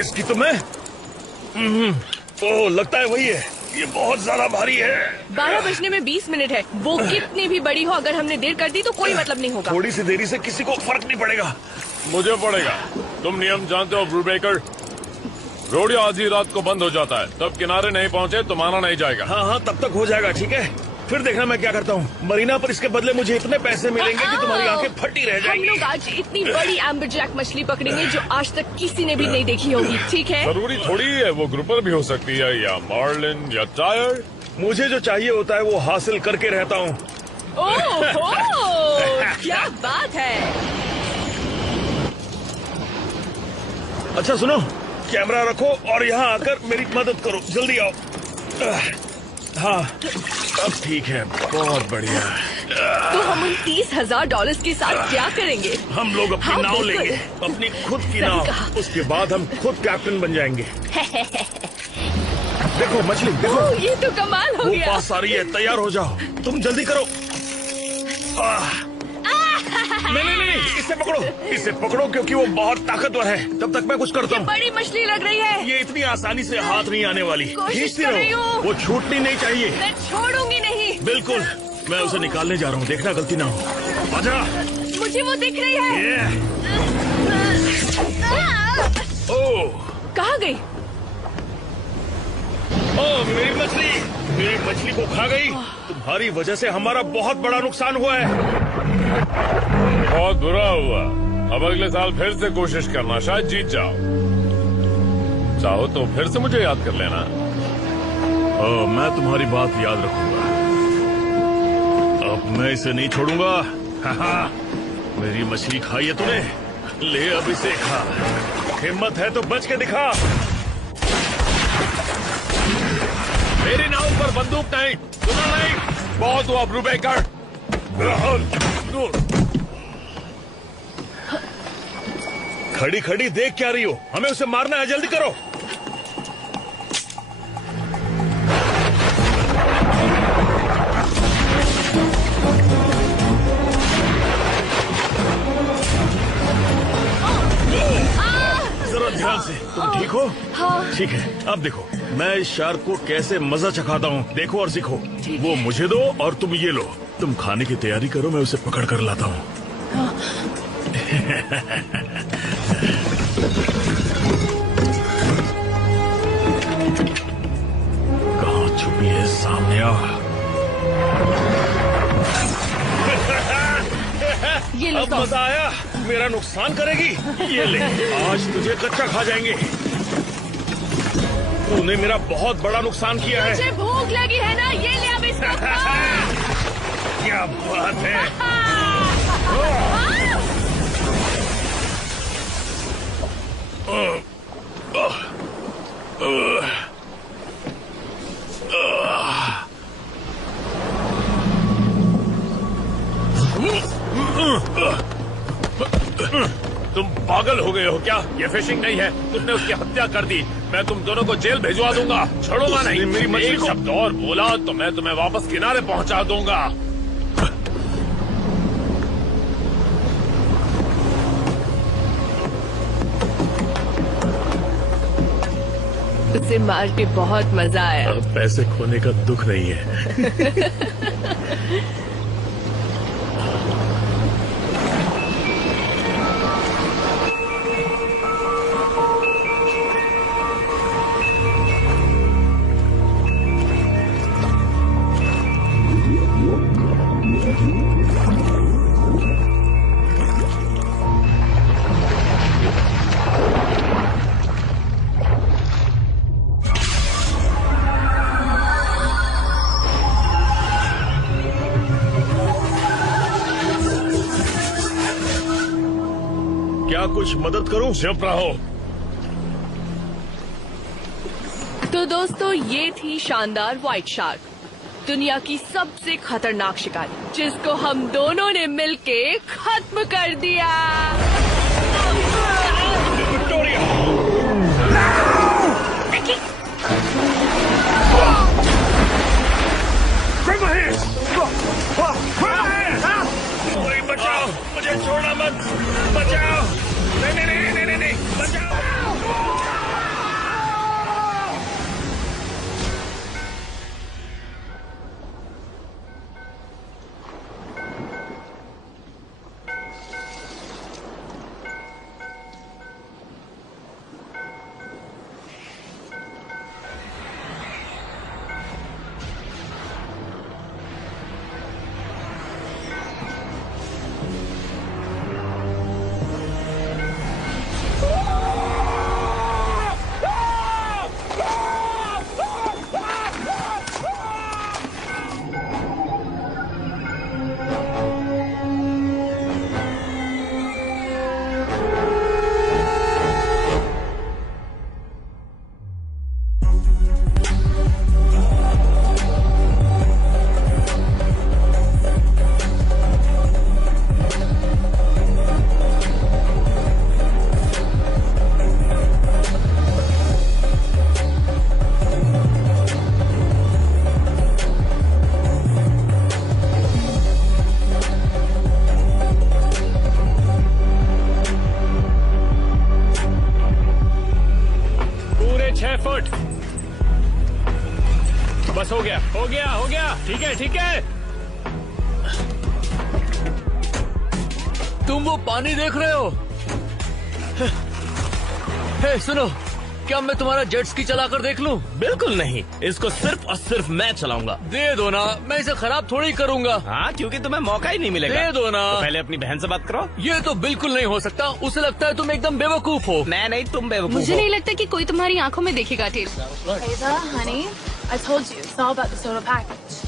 इसकी तो मैं ओह लगता है वही है। ये बहुत ज्यादा भारी है। 12 बजने में 20 मिनट है। वो कितनी भी बड़ी हो, अगर हमने देर कर दी तो कोई मतलब नहीं होगा। थोड़ी सी देरी से किसी को फर्क नहीं पड़ेगा। मुझे पड़ेगा। तुम नियम जानते हो ब्रूबेकर? रोडियो आधी रात को बंद हो जाता है, तब किनारे नहीं पहुंचे तो माना नहीं जाएगा। हाँ हाँ तब तक हो जाएगा। ठीक है, फिर देखना मैं क्या करता हूँ। मरीना पर इसके बदले मुझे इतने पैसे मिलेंगे कि तुम्हारी आंखें फटी रह हम जाएंगी। लोग आज इतनी बड़ी एम्बरजैक मछली पकड़ेंगे जो आज तक किसी ने भी नहीं देखी होगी। ठीक है, जरूरी थोड़ी है, वो ग्रुपर भी हो सकती है, या मार्लिन या टायर। मुझे जो चाहिए होता है वो हासिल करके रहता हूँ। ओह क्या बात है। अच्छा सुनो, कैमरा रखो और यहाँ आकर मेरी मदद करो। जल्दी आओ। हाँ अब ठीक है, बहुत बढ़िया। तो हम उन $30,000 के साथ क्या करेंगे? हम लोग अपनी हाँ, नाव बिल्कुल। लेंगे, अपनी खुद की सही नाव। कहा। उसके बाद हम खुद कैप्टन बन जाएंगे। देखो मछली, देखो ओह, ये तो कमाल हो वो गया। पास आ रही है। तैयार हो जाओ, तुम जल्दी करो। नहीं, इसे पकड़ो, इसे पकड़ो क्योंकि वो बहुत ताकतवर है। तब तक मैं कुछ करता हूँ। बड़ी मछली लग रही है। ये इतनी आसानी से हाथ नहीं आने वाली। कोशिश खींचती कर रही रहो, हूँ। वो छूटनी नहीं चाहिए। मैं छोड़ूंगी नहीं। बिल्कुल, मैं उसे निकालने जा रहा हूँ। देखना गलती ना हो। आजा। मुझे वो दिख रही है। ये। ओह कहाँ गई? ओह मेरी मछली को खा गई। तुम्हारी वजह से हमारा बहुत बड़ा नुकसान हुआ है। बहुत बुरा हुआ। अब अगले साल फिर से कोशिश करना, शायद जीत जाओ। चाहो तो फिर से मुझे याद कर लेना। ओह मैं तुम्हारी बात याद रखूंगा। अब मैं इसे नहीं छोड़ूंगा। हाँ, मेरी मछली खाई है तूने, ले अब इसे खा। हिम्मत है तो बच के दिखा। मेरी नाव पर बंदूक नहीं, सुना नहीं? बहुत हुआ ब्रूबेकर। खड़ी खड़ी देख क्या रही हो? हमें उसे मारना है, जल्दी करो। जरा ध्यान से। तुम ठीक हो? हाँ। ठीक है, अब देखो मैं इस शार्क को कैसे मजा चखाता हूँ। देखो और सीखो। वो मुझे दो और तुम ये लो। तुम खाने की तैयारी करो, मैं उसे पकड़ कर लाता हूँ। कहाँ छुपी है? सामने आ। ये लो। अब मजा आया? मेरा नुकसान करेगी? ये ले, आज तुझे कच्चा खा जाएंगे। तूने मेरा बहुत बड़ा नुकसान किया है। मुझे भूख लगी है ना, ये ले अब इसको खा। क्या बात है। तुम पागल हो गए हो क्या? ये फिशिंग नहीं है, तुमने उसकी हत्या कर दी। मैं तुम दोनों को जेल भिजवा दूंगा, छोड़ूंगा नहीं। मेरी मछली एक को शब्द और बोला तो मैं तुम्हें वापस किनारे पहुंचा दूंगा। उसे मार के बहुत मजा आया। अब पैसे खोने का दुख नहीं है। क्या कुछ मदद करूं? चुप रहो। तो दोस्तों, ये थी शानदार व्हाइट शार्क, दुनिया की सबसे खतरनाक शिकारी, जिसको हम दोनों ने मिलके खत्म कर दिया। विक्टोरिया! कोई बचाओ, मुझे छोड़ना मत। बचाओ! नहीं, बचाओ! हो गया हो गया हो गया। ठीक है ठीक है। तुम वो पानी देख रहे हो? हे सुनो, क्या मैं तुम्हारा जेट स्की चलाकर देख लूं? बिल्कुल नहीं, इसको सिर्फ और सिर्फ मैं चलाऊंगा। दे दो ना, मैं इसे खराब थोड़ी करूंगा। हाँ, क्योंकि तुम्हें मौका ही नहीं मिलेगा। दे दो ना। तो पहले अपनी बहन से बात करो। ये तो बिल्कुल नहीं हो सकता, उसे लगता है तुम एकदम बेवकूफ हो। मैं नहीं, तुम बेवकूफ मुझे हो। नहीं लगता कि कोई तुम्हारी आंखों में देखेगा tell. Ava, honey, I told you, it's all about the soda package.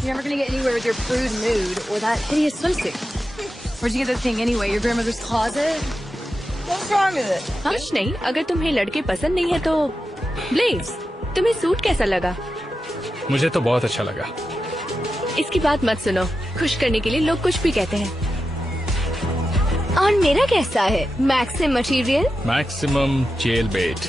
You're never gonna get anywhere with your prude mood or that hideous swimsuit. Where'd you get that thing anyway? Your grandmother's closet? What's wrong with it? कुछ नहीं, अगर तुम्हें लड़के पसंद नहीं है तो Blaze, तुम्हें सूट कैसा लगा? मुझे तो बहुत अच्छा लगा। इसकी बात मत सुनो, खुश करने के लिए लोग कुछ भी कहते हैं। और मेरा कैसा है? Maxim material? मैक्सिमम जेल बेट।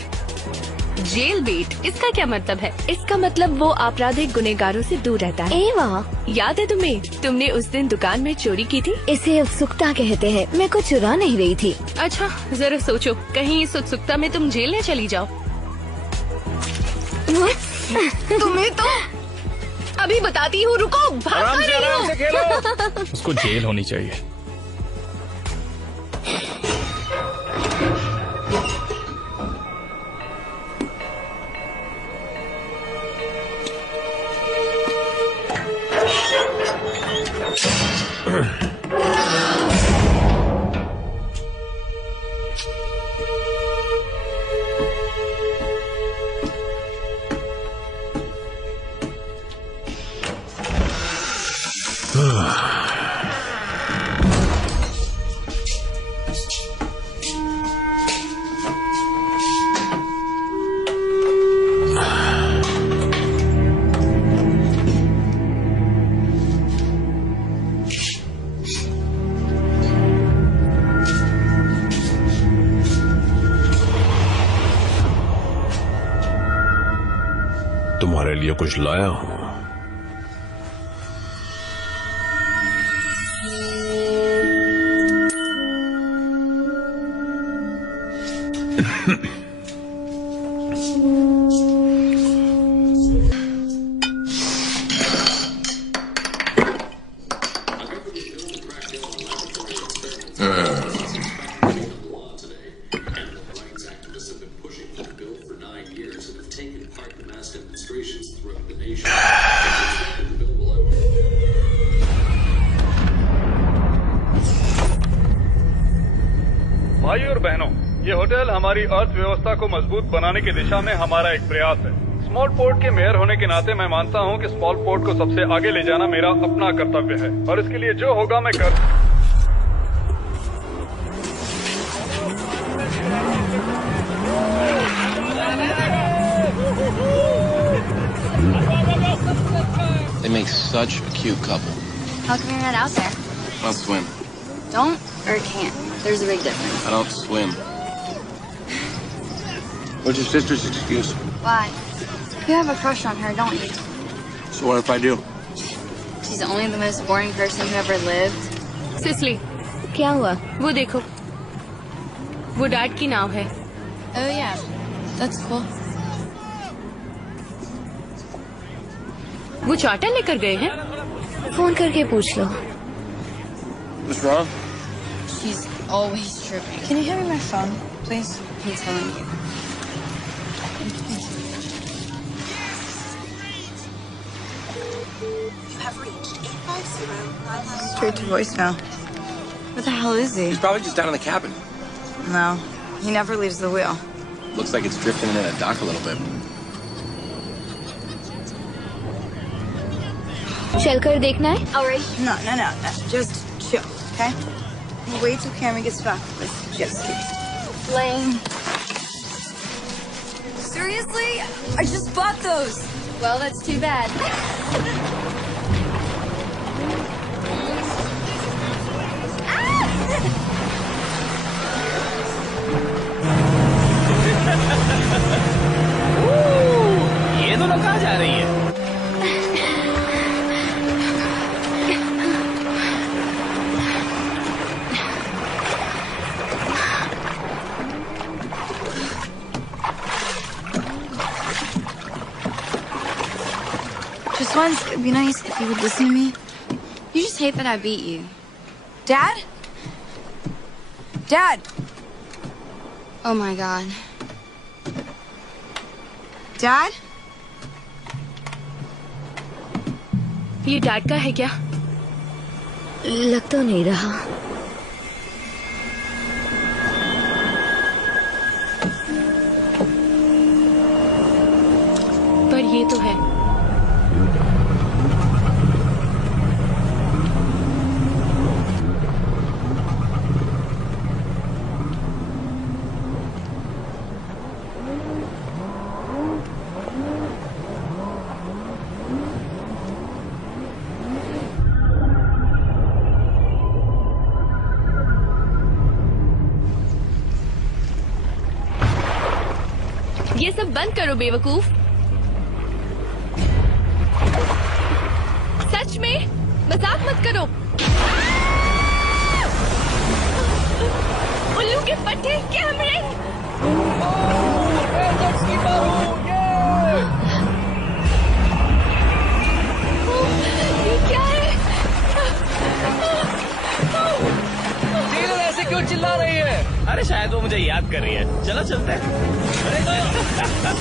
जेल बीट, इसका क्या मतलब है? इसका मतलब वो आपराधिक गुनहगारों से दूर रहता है। एवा, याद है तुम्हें, तुमने उस दिन दुकान में चोरी की थी? इसे उत्सुकता कहते हैं। मैं कुछ चुरा नहीं रही थी। अच्छा, जरा सोचो, कहीं इस उत्सुकता में तुम जेल न चली जाओ। तुम्हें तो अभी बताती हूँ, रुको, भाग आराम से खेलो। उसको जेल होनी चाहिए। तुम्हारे लिए कुछ लाया हूं। भाइयों और बहनों, ये होटल हमारी अर्थव्यवस्था को मजबूत बनाने की दिशा में हमारा एक प्रयास है। स्मॉल पोर्ट के मेयर होने के नाते मैं मानता हूँ कि स्मॉल पोर्ट को सबसे आगे ले जाना मेरा अपना कर्तव्य है और इसके लिए जो होगा मैं कर। They make such a cute couple. How come you're not out there? I'll swim. Don't or can't? There's a big difference. I don't swim. What's your sister's excuse? Why? You have a crush on her, don't you? So what if I do? She's only the most boring person who ever lived. Sicily, क्या हुआ? वो देखो, वो dad की नाव है। Oh yeah, that's cool. वो charter लेकर गए हैं। फोन करके पूछ लो। What's wrong? She's always tripping. Can you hand me my phone, please? I'm telling you. You have reached 850-999. Straight to voicemail. Where the hell is he? He's probably just down in the cabin. No, he never leaves the wheel. Looks like it's drifting into that dock a little bit. चलकर देखना है? All right. No. Just chill, okay? We'll wait till Cameron gets back with jet ski. Lame. Seriously? I just bought those. Well, that's too bad. ये दोनों कहाँ जा रही है? Once it'd be nice if you would listen to me. You just hate that I beat you. Dad? Dad! Oh my God. Dad? ये dad का है क्या? लग तो नहीं रहा। पर ये तो है। ये सब बंद करो बेवकूफ। सच में मजाक मत करो। उल्लू के पट्टे कैमरे। ये क्या है? टेलर ऐसे क्यों चिल्ला रही है? अरे शायद वो मुझे याद कर रही है। चलो चलते हैं।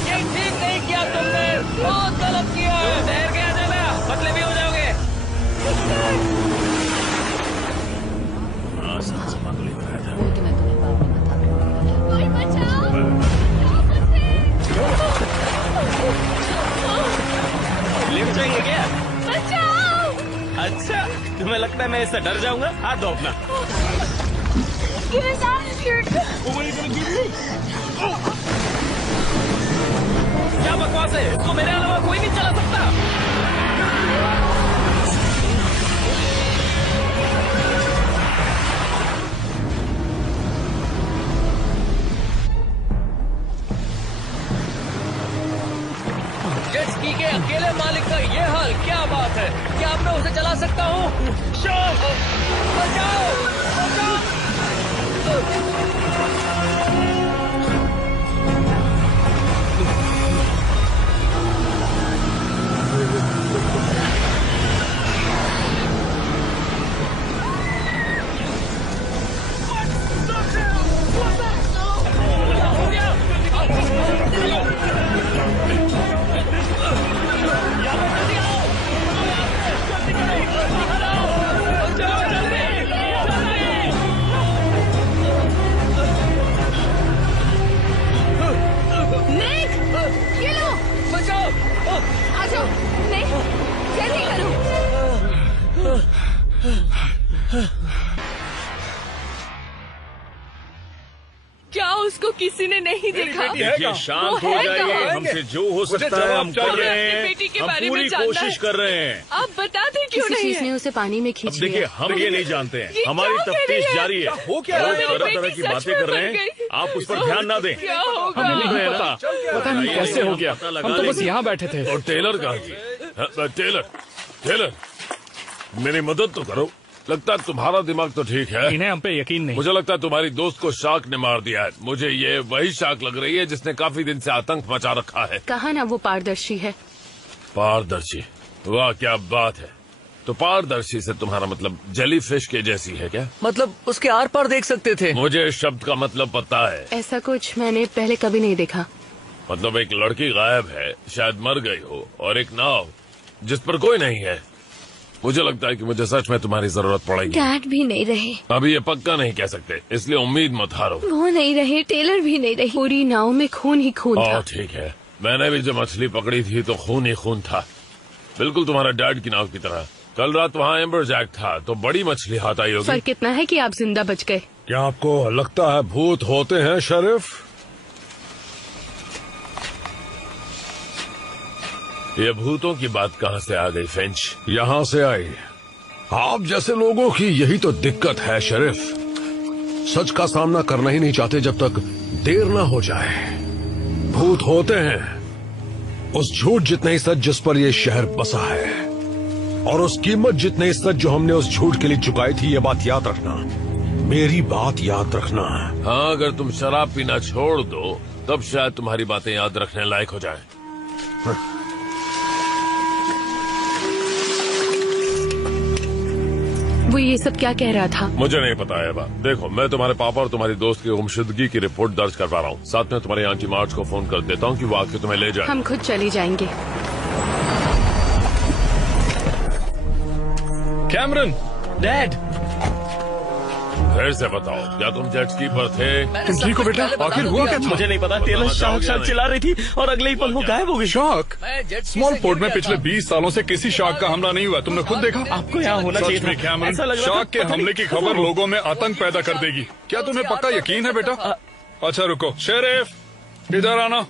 ये ठीक नहीं किया तुमने, बहुत गलत किया है। तुम ठहर के आ जाना, पतले भी हो जाओगे। कोई बचाओ। लिफ्ट चाहिए क्या? बचाओ। अच्छा, तुम्हें लगता है मैं इससे डर जाऊंगा? हाथ दो अपना। Get us out of here! क्या बकवास है? इसको मेरे अलावा कोई नहीं चला सकता। जेट स्की के अकेले मालिक का ये हाल, क्या बात है? क्या अब मैं उसे चला सकता हूँ? बचाओ! बचाओ! जल्दी करो। क्या उसको किसी ने नहीं देखा? देखिए, शांत हो जाइए। हमसे जो हो सकता है हम कर रहे हैं। बेटी के हम बारे पूरी में जानना कोशिश है। कर रहे हैं। आप बताते क्यों नहीं है? उसे पानी में अब खींच देखिए, हम ये नहीं जानते हैं। हमारी क्या कह तफ्तीश रही है? जारी है। हो क्या वो रहा है? तरह तरह की बेटी बातें सच में कर रहे मर हैं। गई। आप उस पर ध्यान ना दें। क्या होगा? हमें नहीं पता, पता नहीं कैसे हो गया। हम तो बस यहाँ बैठे थे। और टेलर कहाँ जी? टेलर मेरी मदद तो करो। लगता है तुम्हारा दिमाग तो ठीक है। इन्हें हम पे यकीन नहीं। मुझे लगता है तुम्हारी दोस्त को शार्क ने मार दिया है। मुझे ये वही शार्क लग रही है जिसने काफी दिन से आतंक मचा रखा है। कहा ना वो पारदर्शी है। पारदर्शी? वाह क्या बात है। तो पारदर्शी से तुम्हारा मतलब जेली फिश के जैसी है क्या? मतलब उसके आर पार देख सकते थे। मुझे इस शब्द का मतलब पता है। ऐसा कुछ मैंने पहले कभी नहीं देखा। मतलब एक लड़की गायब है, शायद मर गई हो, और एक नाव जिस पर कोई नहीं है। मुझे लगता है कि मुझे सच में तुम्हारी जरूरत पड़ेगी। डैड भी नहीं रहे। अभी ये पक्का नहीं कह सकते, इसलिए उम्मीद मत हारो। वो नहीं रहे, टेलर भी नहीं रही। पूरी नाव में खून ही खून था। ठीक है, मैंने भी जब मछली पकड़ी थी तो खून ही खून था, बिल्कुल तुम्हारा डैड की नाव की तरह। कल रात वहाँ एम्बर जैक था तो बड़ी मछली हाथ आई होगी। फर्क इतना है कि आप जिंदा बच गए। क्या आपको लगता है भूत होते हैं शरीफ? ये भूतों की बात कहाँ से आ गई फेंच? यहाँ से आई। आप जैसे लोगों की यही तो दिक्कत है शरीफ। सच का सामना करना ही नहीं चाहते जब तक देर ना हो जाए। भूत होते हैं उस झूठ जितने ही सच जिस पर ये शहर बसा है, और उस कीमत जितने ही सच जो हमने उस झूठ के लिए चुकाई थी। ये बात याद रखना, मेरी बात याद रखना। हाँ, अगर तुम शराब पीना छोड़ दो तब शायद तुम्हारी बातें याद रखने लायक हो जाए। वो ये सब क्या कह रहा था? मुझे नहीं पता है। देखो, मैं तुम्हारे पापा और तुम्हारी दोस्त की गुमशुदगी की रिपोर्ट दर्ज करवा रहा हूँ। साथ में तुम्हारी आंटी मार्च को फोन कर देता हूँ कि वो आके तुम्हें ले जाए। हम खुद चले जाएंगे। कैमरन, डैड, फिर से बताओ, क्या तुम जेट कीपर थे? तुम ठीक हो बेटा? आखिर हुआ क्या था? मुझे नहीं पता। टेलर शार्क शार्क चिल्ला रही थी और अगले ही पल वो गायब हो गई। शार्क? स्मॉल पोर्ट में पिछले 20 सालों से किसी शार्क का हमला नहीं हुआ, तुमने खुद देखा? आपको यहाँ होना चाहिए था। कैमरन, ऐसा लग रहा था शार्क के पता हमले की नहीं- खबर लोगों में आतंक पैदा कर देगी। क्या तुम्हें पक्का यकीन है बेटा? अच्छा रुको, शेरिफ इधर आना।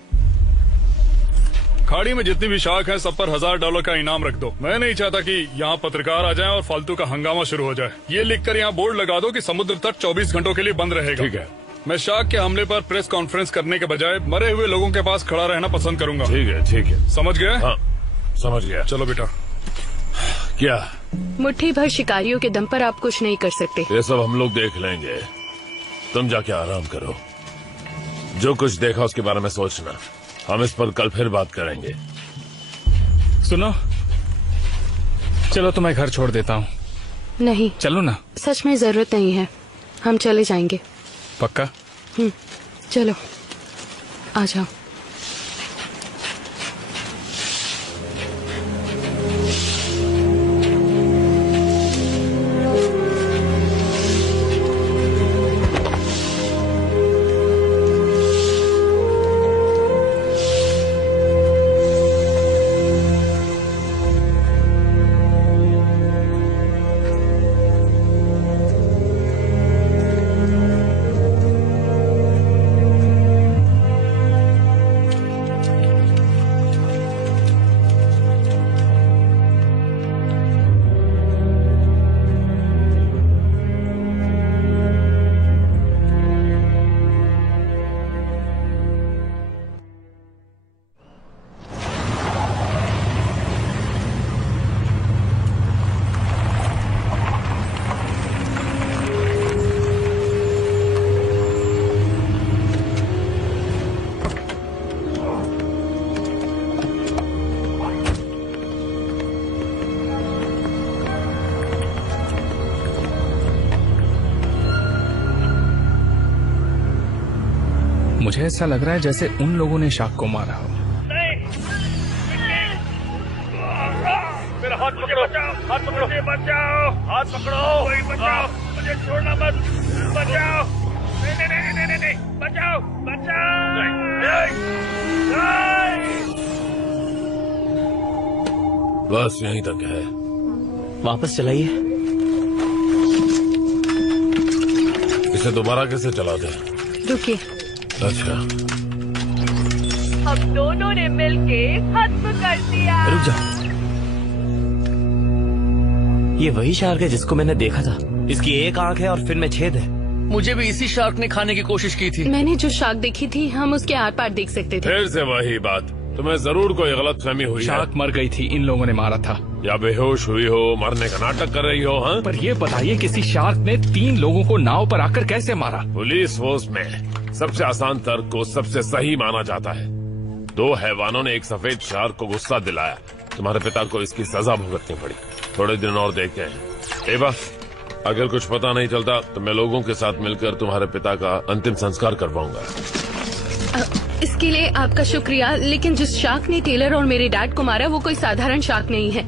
खाड़ी में जितनी भी शार्क है सब पर $1000 का इनाम रख दो। मैं नहीं चाहता कि यहाँ पत्रकार आ जाएं और फालतू का हंगामा शुरू हो जाए। ये लिखकर यहाँ बोर्ड लगा दो कि समुद्र तट 24 घंटों के लिए बंद रहेगा। ठीक है। मैं शार्क के हमले पर प्रेस कॉन्फ्रेंस करने के बजाय मरे हुए लोगों के पास खड़ा रहना पसंद करूंगा। ठीक है, ठीक है। समझ गए? हाँ, समझ गया। चलो बेटा। क्या? मुट्ठी भर शिकारियों के दम पर आप कुछ नहीं कर सकते। ये सब हम लोग देख लेंगे। तुम जाके आराम करो। जो कुछ देखा उसके बारे में सोचना। हम इस पर कल फिर बात करेंगे। सुनो, चलो तुम्हें घर छोड़ देता हूँ। नहीं, चलो ना। सच में जरूरत नहीं है, हम चले जाएंगे। पक्का? चलो, आ जाओ। मुझे ऐसा लग रहा है जैसे उन लोगों ने शार्क को मारा हो। मेरा हाथ पकड़ो, हाथ पकड़ो, बचाओ, हाथ पकड़ो, बचाओ, मुझे छोड़ना मत, बचाओ, नहीं, बचाओ, बचाओ, बस यहीं तक है। वापस चलाइए। इसे दोबारा कैसे चला दे? रुकिए। अच्छा, हम दोनों ने मिलके खत्म कर दिया। रुक जाओ, ये वही शार्क है जिसको मैंने देखा था। इसकी एक आंख है और फिर में छेद है। मुझे भी इसी शार्क ने खाने की कोशिश की थी। मैंने जो शार्क देखी थी, हम उसके आर पार देख सकते थे। फिर से वही बात। तुम्हें जरूर कोई गलतफहमी हुई है। शार्क मर गई थी, इन लोगों ने मारा था। या बेहोश हुई हो, मरने का नाटक कर रही हो। हाँ, पर ये बताइए किसी शार्क ने 3 लोगों को नाव पर आकर कैसे मारा? पुलिस फोर्स में सबसे आसान तर्क को सबसे सही माना जाता है। 2 हैवानों ने एक सफेद शार्क को गुस्सा दिलाया। तुम्हारे पिता को इसकी सजा भुगतनी पड़ी। थोड़े दिन और देखते हैं। एवा, अगर कुछ पता नहीं चलता तो मैं लोगों के साथ मिलकर तुम्हारे पिता का अंतिम संस्कार करवाऊंगा। इसके लिए आपका शुक्रिया, लेकिन जिस शार्क ने टेलर और मेरे डैड को मारा वो कोई साधारण शार्क नहीं है।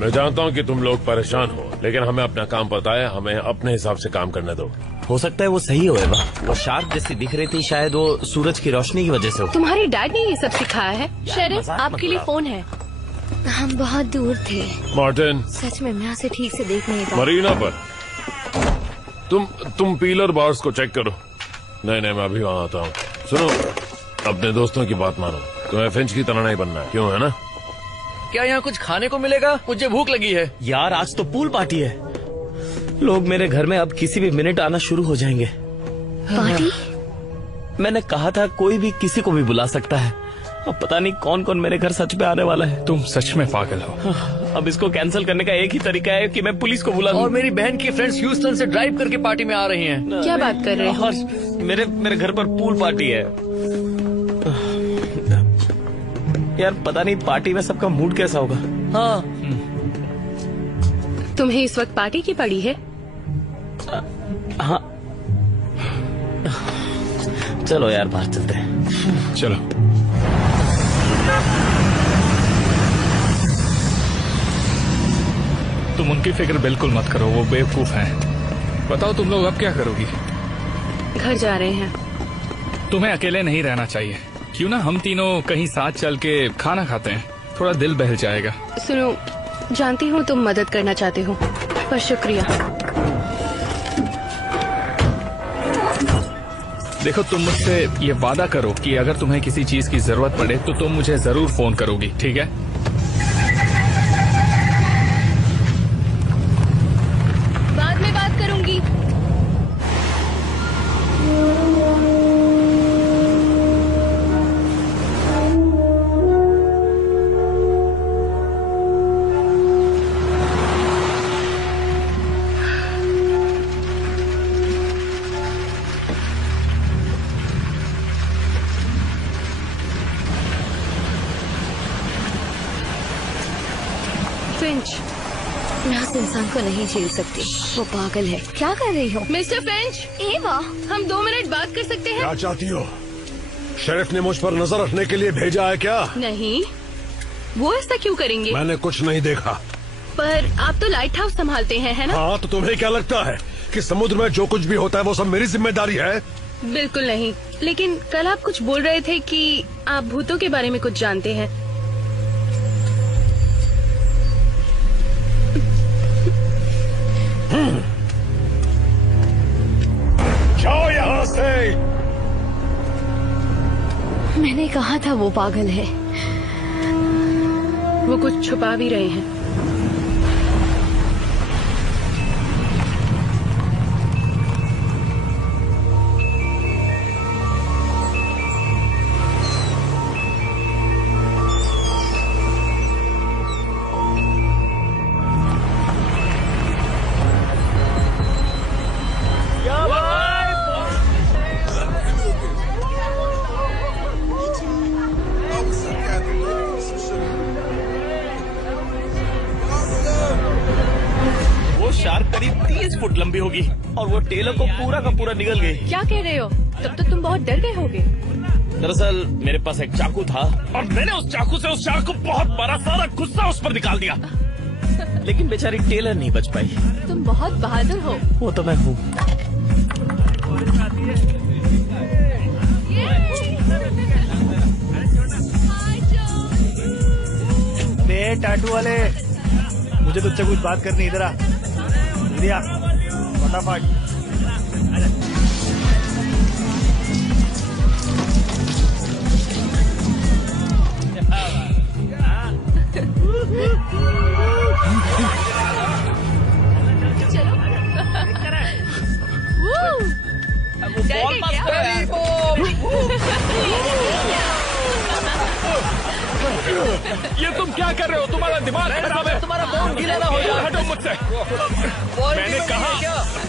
मैं जानता हूँ कि तुम लोग परेशान हो, लेकिन हमें अपना काम पता है। हमें अपने हिसाब से काम करने दो। हो सकता है वो सही हो एवा। वो शार्क जैसी दिख रही थी, शायद वो सूरज की रोशनी की वजह से हो। तुम्हारे डैड ने ये सब सिखाया है? शेरिफ, आपके लिए फोन है। हम बहुत दूर थे। मार्टिन, सच में मैं उसे ठीक से देख नहीं पाया। मरीना पर तुम पीलर बार्स को चेक करो। नहीं, मैं अभी वहाँ आता हूँ। सुनो, अपने दोस्तों की बात मानो। तुम्हें फिंच की तरह नहीं बनना है, क्यों है ना? क्या यहाँ कुछ खाने को मिलेगा? मुझे भूख लगी है। यार, आज तो पूल पार्टी है। लोग मेरे घर में अब किसी भी मिनट आना शुरू हो जाएंगे। पार्टी? मैंने कहा था कोई भी किसी को भी बुला सकता है। अब पता नहीं कौन कौन मेरे घर सच में आने वाला है। तुम सच में पागल हो। अब इसको कैंसिल करने का एक ही तरीका है कि मैं पुलिस को बुला दूं। और मेरी बहन की फ्रेंड्स ह्यूस्टन से ड्राइव करके पार्टी में आ रही हैं। क्या बात कर रहे हो? और मेरे घर पर पूल पार्टी है। यार, पता नहीं पार्टी में सबका मूड कैसा होगा। हाँ, तुम्हें इस वक्त पार्टी की पड़ी है? हाँ चलो यार बाहर चलते हैं। चलो। तुम उनकी फिक्र बिल्कुल मत करो, वो बेवकूफ हैं। बताओ तुम लोग अब क्या करोगी? घर जा रहे हैं। तुम्हें अकेले नहीं रहना चाहिए। क्यों ना हम तीनों कहीं साथ चल के खाना खाते हैं, थोड़ा दिल बहल जाएगा। सुनो, जानती हूँ तुम मदद करना चाहते हो, पर शुक्रिया। देखो, तुम मुझसे ये वादा करो कि अगर तुम्हें किसी चीज की जरूरत पड़े तो तुम मुझे जरूर फोन करोगी, ठीक है? बाद में बात करूंगी। फिंच, मैं उस इंसान को नहीं झेल सकती, वो पागल है। क्या कर रही हो? मिस्टर फिंच, एवा, हम 2 मिनट बात कर सकते हैं? क्या चाहती हो? शेरिफ ने मुझ पर नजर रखने के लिए भेजा है क्या? नहीं, वो ऐसा क्यों करेंगे? मैंने कुछ नहीं देखा। पर आप तो लाइट हाउस संभालते हैं, है ना? हाँ, तो तुम्हें क्या लगता है कि समुद्र में जो कुछ भी होता है वो सब मेरी जिम्मेदारी है? बिल्कुल नहीं, लेकिन कल आप कुछ बोल रहे थे कि आप भूतों के बारे में कुछ जानते हैं। जाओ यहाँ से। मैंने कहा था वो पागल है। वो कुछ छुपा भी रहे हैं। फुट लंबी होगी और वो टेलर को पूरा का पूरा निगल गई। क्या कह रहे हो? तब तो तुम बहुत डर गए होगे। दरअसल मेरे पास एक चाकू था और मैंने उस चाकू से उस शार्क को बहुत बड़ा सारा गुस्सा उस पर निकाल दिया, लेकिन बेचारी टेलर नहीं बच पाई। तुम बहुत बहादुर हो। वो तो मैं हूँ। टैटू वाले, मुझे तुझसे कुछ बात करनी, इधर आ। दिया फटाफट। ये तुम क्या कर रहे हो? तुम्हारा दिमाग खराब है। तुम्हारा फोन गीला ना हो जाए। हटो मुझसे। मैंने कहा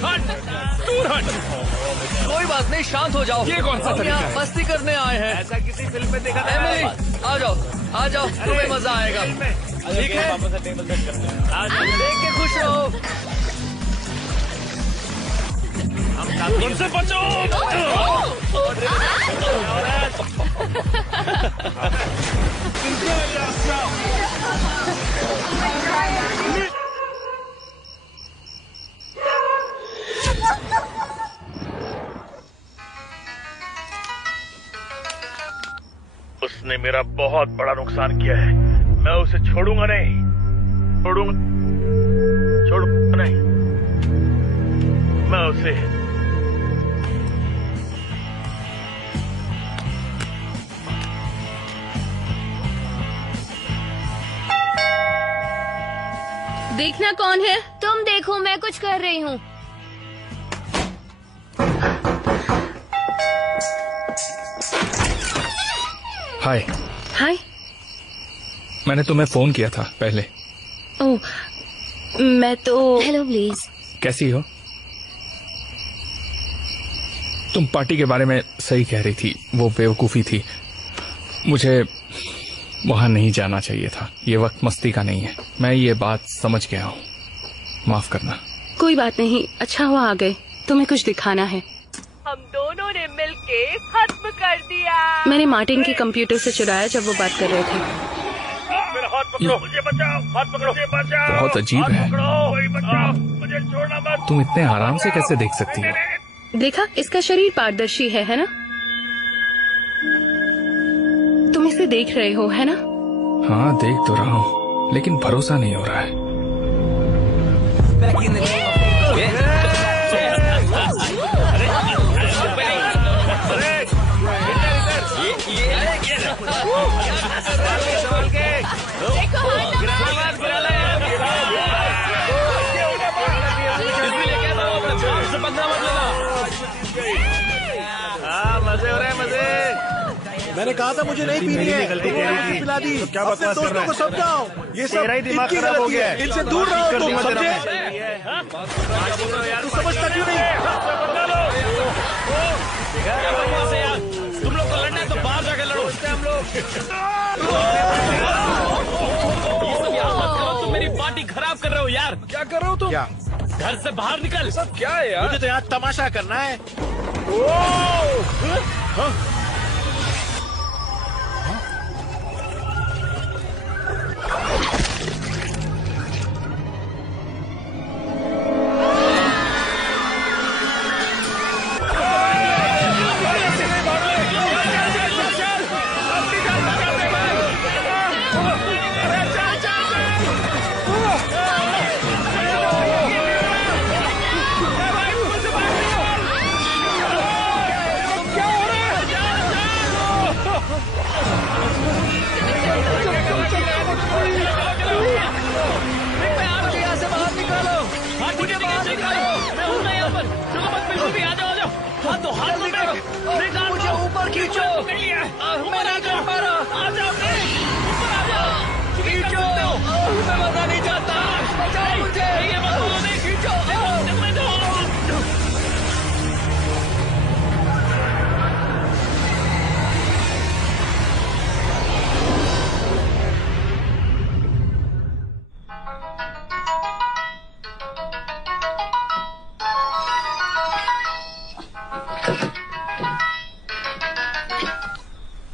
हट, दूर हट। कोई बात नहीं, शांत हो जाओ। ये कौन सा तरीका है? मस्ती करने आए हैं। ऐसा किसी फिल्म में देखा था? एमिली, आ जाओ, आ जाओ, तुम्हें मजा आएगा। ठीक है, देख के खुश रहो। मुझसे बचो। उसने मेरा बहुत बड़ा नुकसान किया है। मैं उसे छोड़ूंगा नहीं, छोड़ूंगा नहीं। मैं उसे देखना कौन है? तुम देखो, मैं कुछ कर रही हूँ। हाय। हाय। मैंने तुम्हें फोन किया था पहले। ओह, मैं तो। Hello please. कैसी हो? तुम पार्टी के बारे में सही कह रही थी, वो बेवकूफी थी। मुझे वहां नहीं जाना चाहिए था। ये वक्त मस्ती का नहीं है। मैं ये बात समझ गया हूँ, माफ करना। कोई बात नहीं, अच्छा हुआ आ गए। तुम्हें कुछ दिखाना है। हम दोनों ने मिलके खत्म कर दिया। मैंने मार्टिन के कंप्यूटर से चुराया जब वो बात कर रहे थे। मेरा हाथ पकड़ो, मुझे बचाओ, हाथ पकड़ो, मुझे बचाओ। बहुत अजीब है। मुझे छोड़ना मत। तुम इतने आराम से कैसे देख सकती हो? देखा, इसका शरीर पारदर्शी है ना? तुम इसे देख रहे हो, है ना? हाँ, देख तो रहा हूँ, लेकिन भरोसा नहीं हो रहा है। मजे हो रहे हैं, मजे। मैंने कहा था मुझे नहीं पीनी है, गलती तेरी थी। पिला दी। तो क्या बकवास कर रहा है? दोस्तों को समझाओ, ये सब इनकी गलती है, इनसे दूर रहो तुम, समझे? तू समझता क्यों नहीं? तुम लोग को लड़ना है तो बाहर जाके लड़ो। हम लोग तुम मेरी पार्टी खराब कर रहे हो यार। क्या कर रहे हो तुम? क्या? घर से बाहर निकल। सब क्या है यार? मुझे तो यहाँ तमाशा करना है।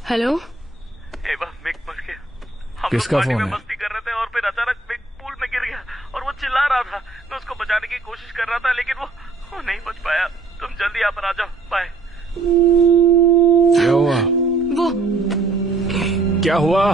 हेलो। किसका फोन है? मस्ती कर रहे थे और फिर अचानक मिक पूल में गिर गया और वो चिल्ला रहा था। मैं उसको बचाने की कोशिश कर रहा था लेकिन वो नहीं बच पाया। तुम जल्दी यहाँ पर आ जाओ। बाय। क्या हुआ? वो क्या हुआ?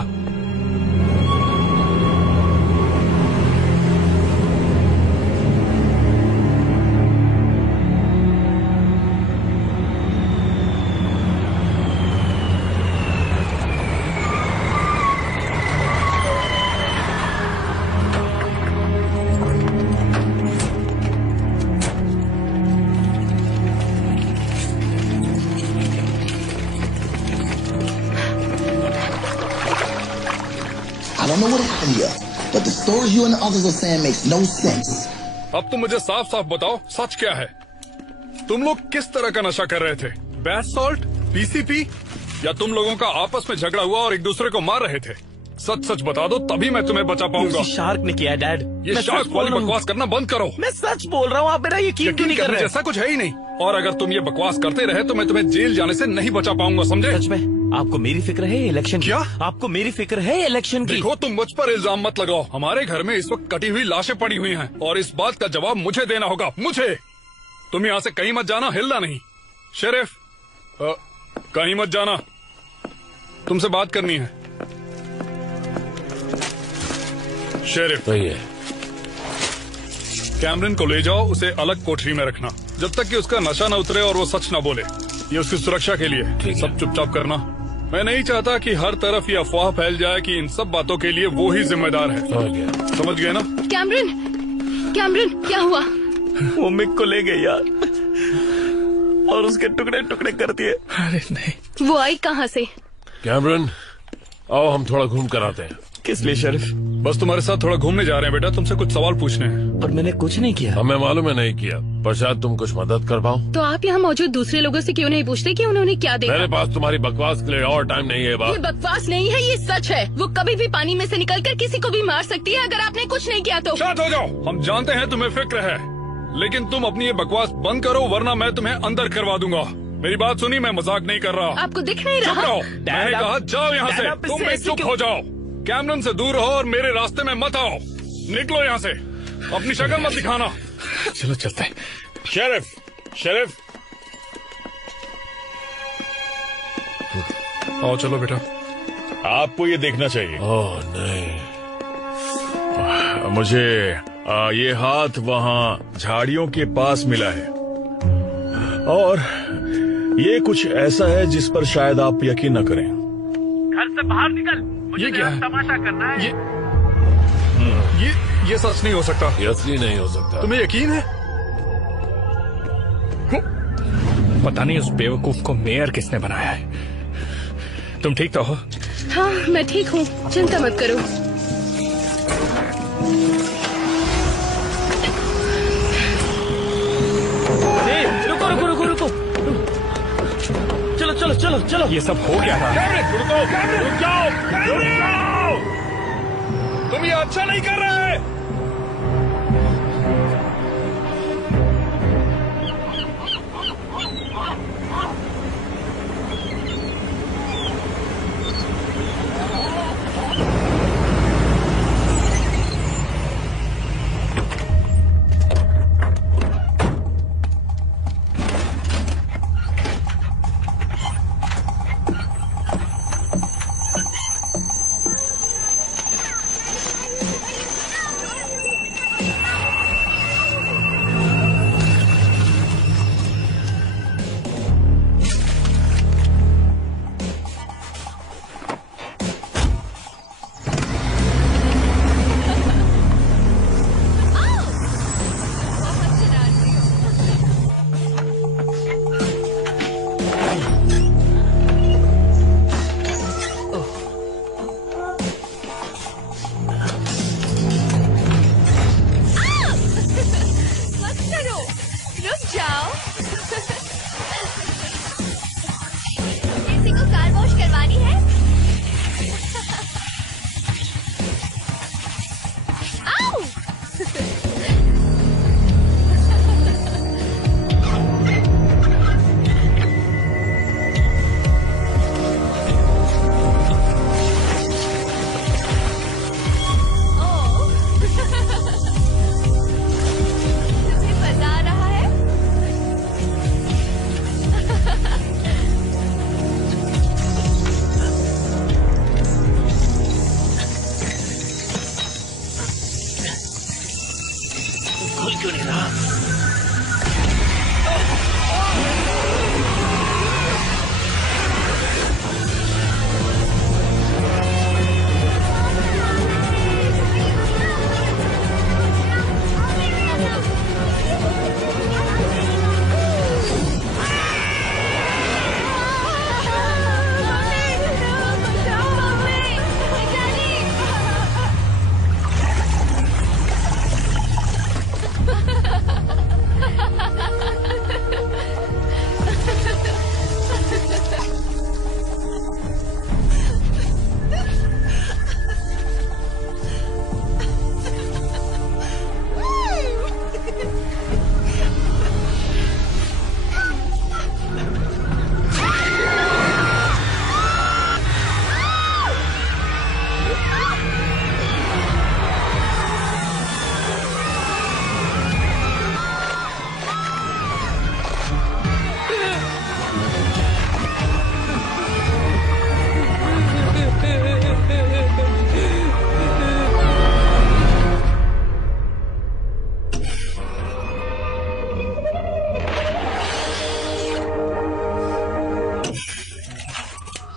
I don't know what happened here, but the stories you and the others are saying makes no sense. अब तुम मुझे साफ साफ बताओ, सच क्या है? तुम लोग किस तरह का नशा कर रहे थे? बैथ सॉल्ट, पीसीपी, या तुम लोगों का आपस में झगड़ा हुआ और एक दूसरे को मार रहे थे? सच सच बता दो, तभी मैं तुम्हें बचा पाऊंगा। शार्क ने किया डैड। ये शार्क वाली बकवास करना बंद करो। मैं सच बोल रहा हूँ, आप मेरा यकीन क्यों नहीं कर रहे? जैसा कुछ है ही नहीं। और अगर तुम ये बकवास करते रहे तो मैं तुम्हें जेल जाने से नहीं बचा पाऊंगा, समझे? सच में आपको मेरी फिक्र है इलेक्शन की? क्या? आपको मेरी फिक्र है इलेक्शन की? देखो, तुम मुझ पर इल्जाम मत लगाओ। हमारे घर में इस वक्त कटी हुई लाशें पड़ी हुई हैं और इस बात का जवाब मुझे देना होगा, मुझे। तुम यहाँ से कहीं मत जाना, हिलना नहीं। शेरिफ, कहीं मत जाना, तुमसे बात करनी है। शेरिफ, कैमरन को ले जाओ, उसे अलग कोठरी में रखना जब तक कि उसका नशा न उतरे और वो सच न बोले। ये उसकी सुरक्षा के लिए। सब चुपचाप करना। मैं नहीं चाहता कि हर तरफ ये अफवाह फैल जाए कि इन सब बातों के लिए वो ही जिम्मेदार है। समझ गए ना? कैमरन, कैमरन, क्या हुआ? वो मिक को ले गई यार और उसके टुकड़े टुकड़े कर दिए। अरे नहीं। वो आई कहाँ से? कैमरन, आओ हम थोड़ा घूम कर आते हैं। किस लिए शरीफ? बस तुम्हारे साथ थोड़ा घूमने जा रहे हैं बेटा, तुमसे कुछ सवाल पूछने हैं। पर मैंने कुछ नहीं किया। हमें मालूम है नहीं किया, पर शायद तुम कुछ मदद कर पाओ। तो आप यहाँ मौजूद दूसरे लोगों से क्यों नहीं पूछते कि उन्होंने क्या देखा? मेरे पास तुम्हारी बकवास के लिए और टाइम नहीं है। ये बकवास नहीं है, ये सच है। वो कभी भी पानी में से निकलकर किसी को भी मार सकती है अगर आपने कुछ नहीं किया तो। शांत हो जाओ, हम जानते हैं तुम्हें फिक्र है, लेकिन तुम अपनी ये बकवास बंद करो वरना मैं तुम्हें अंदर करवा दूंगा। मेरी बात सुनी, मैं मजाक नहीं कर रहा। आपको दिख नहीं रहा? चुप रहो। मैंने कहा जाओ यहाँ से। तुम भी चुप हो जाओ। कैमरन से दूर रहो और मेरे रास्ते में मत आओ। निकलो यहाँ से, अपनी शक्ल मत दिखाना। चलो चलते हैं। शेरिफ आओ चलो बेटा। आपको ये देखना चाहिए। ओह नहीं, मुझे ये हाथ वहाँ झाड़ियों के पास मिला है और ये कुछ ऐसा है जिस पर शायद आप यकीन न करें। घर से बाहर निकल, मुझे ये क्या है? तमाशा करना है। ये सच नहीं हो सकता। ये असली नहीं हो सकता। तुम्हें यकीन है? पता नहीं उस बेवकूफ को मेयर किसने बनाया है। तुम ठीक तो हो? हाँ मैं ठीक हूँ, चिंता मत करो। रुको रुको रुको रुको, चलो चलो चलो चलो। ये सब हो गया था। रुक जाओ। तुम ये अच्छा नहीं कर रहे।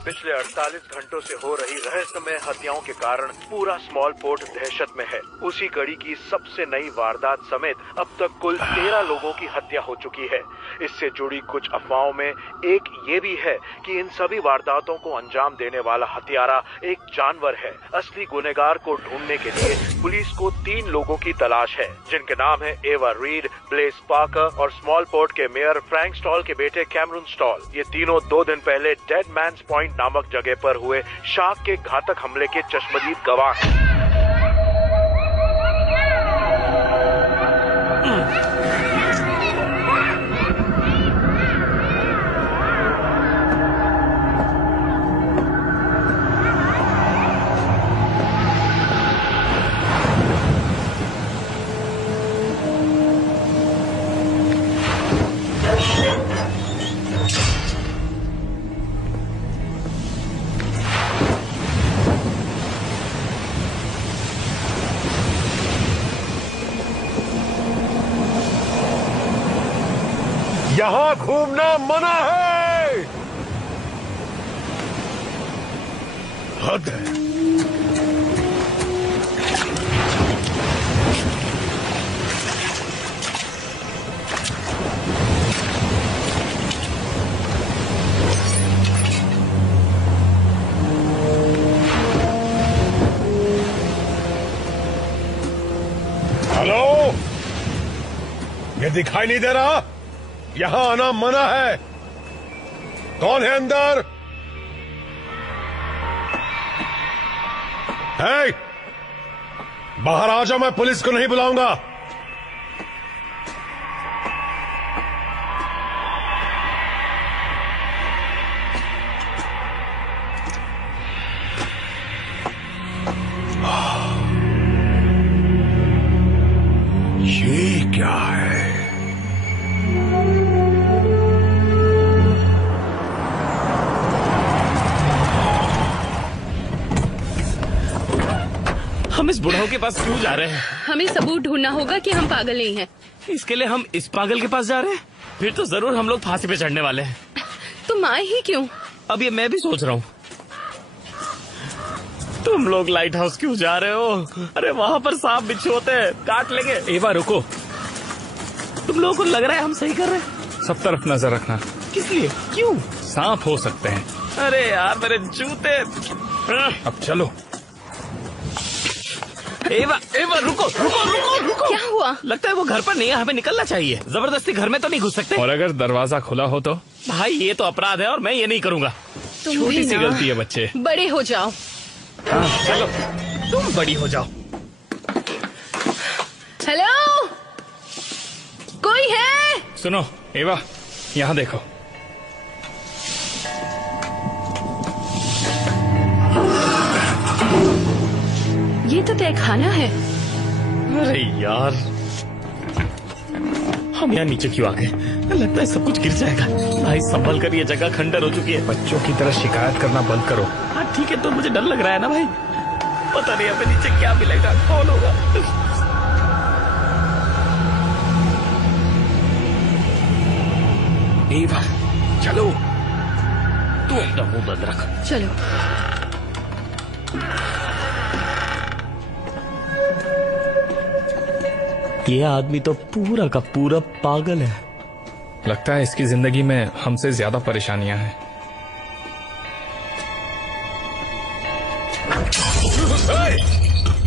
पिछले 48 घंटों से हो रही रहस्यमय हत्याओं के कारण पूरा स्मॉल पोर्ट दहशत में है। उसी कड़ी की सबसे नई वारदात समेत अब तक कुल 13 लोगों की हत्या हो चुकी है। इससे जुड़ी कुछ अफवाहों में एक ये भी है कि इन सभी वारदातों को अंजाम देने वाला हत्यारा एक जानवर है। असली गुनहगार को ढूंढने के लिए पुलिस को 3 लोगों की तलाश है, जिनके नाम है एवा रीड, ब्लेस पार्कर और स्मॉल पोर्ट के मेयर फ्रैंक स्टॉल के बेटे कैमरून स्टॉल। ये तीनों 2 दिन पहले डेड मैन्स पॉइंट नामक जगह पर हुए शार्क के घातक हमले के चश्मदीद गवाह हैं। यहाँ घूमना मना है। हद है। हेलो, ये दिखाई नहीं दे रहा? यहां आना मना है। कौन है अंदर? है? बाहर आ जाओ, मैं पुलिस को नहीं बुलाऊंगा। ये क्या है? हम इस बुढ़ाओ के पास क्यों जा रहे हैं? हमें सबूत ढूंढना होगा कि हम पागल नहीं हैं। इसके लिए हम इस पागल के पास जा रहे हैं? फिर तो जरूर हम लोग फांसी पे चढ़ने वाले हैं। तुम आए ही क्यों? अब ये मैं भी सोच रहा हूँ। तुम लोग लाइट हाउस क्यों जा रहे हो? अरे वहाँ पर सांप बिच्छू होते हैं, काट लेंगे। एवा रुको, तुम लोगों को लग रहा है हम सही कर रहे हैं? सब तरफ नजर रखना। किस लिए? क्यों? सांप हो सकते हैं। अरे यार मेरे जूते। अब चलो। एवा रुको रुको रुको रुको। क्या हुआ? लगता है वो घर पर नहीं है, हमें निकलना चाहिए। जबरदस्ती घर में तो नहीं घुस सकते। और अगर दरवाजा खुला हो तो? भाई ये तो अपराध है और मैं ये नहीं करूँगा। छोटी सी गलती है बच्चे। बड़े हो जाओ। हाँ, चलो तुम बड़ी हो जाओ। हेलो, कोई है? सुनो एवा, यहाँ देखो। ये तो तहखाना है। अरे यार, हम यहाँ नीचे क्यों आ गए? लगता है सब कुछ गिर जाएगा। भाई संभल कर, ये जगह खंडर हो चुकी है। बच्चों की तरह शिकायत करना बंद करो। हाँ ठीक है, तो मुझे डर लग रहा है ना भाई। पता नहीं हमें नीचे क्या मिलेगा, कौन होगा। एवा चलो। तू अपना मुंह बंद रख। चलो। ये आदमी तो पूरा का पूरा पागल है। लगता है इसकी जिंदगी में हमसे ज्यादा परेशानियां हैं।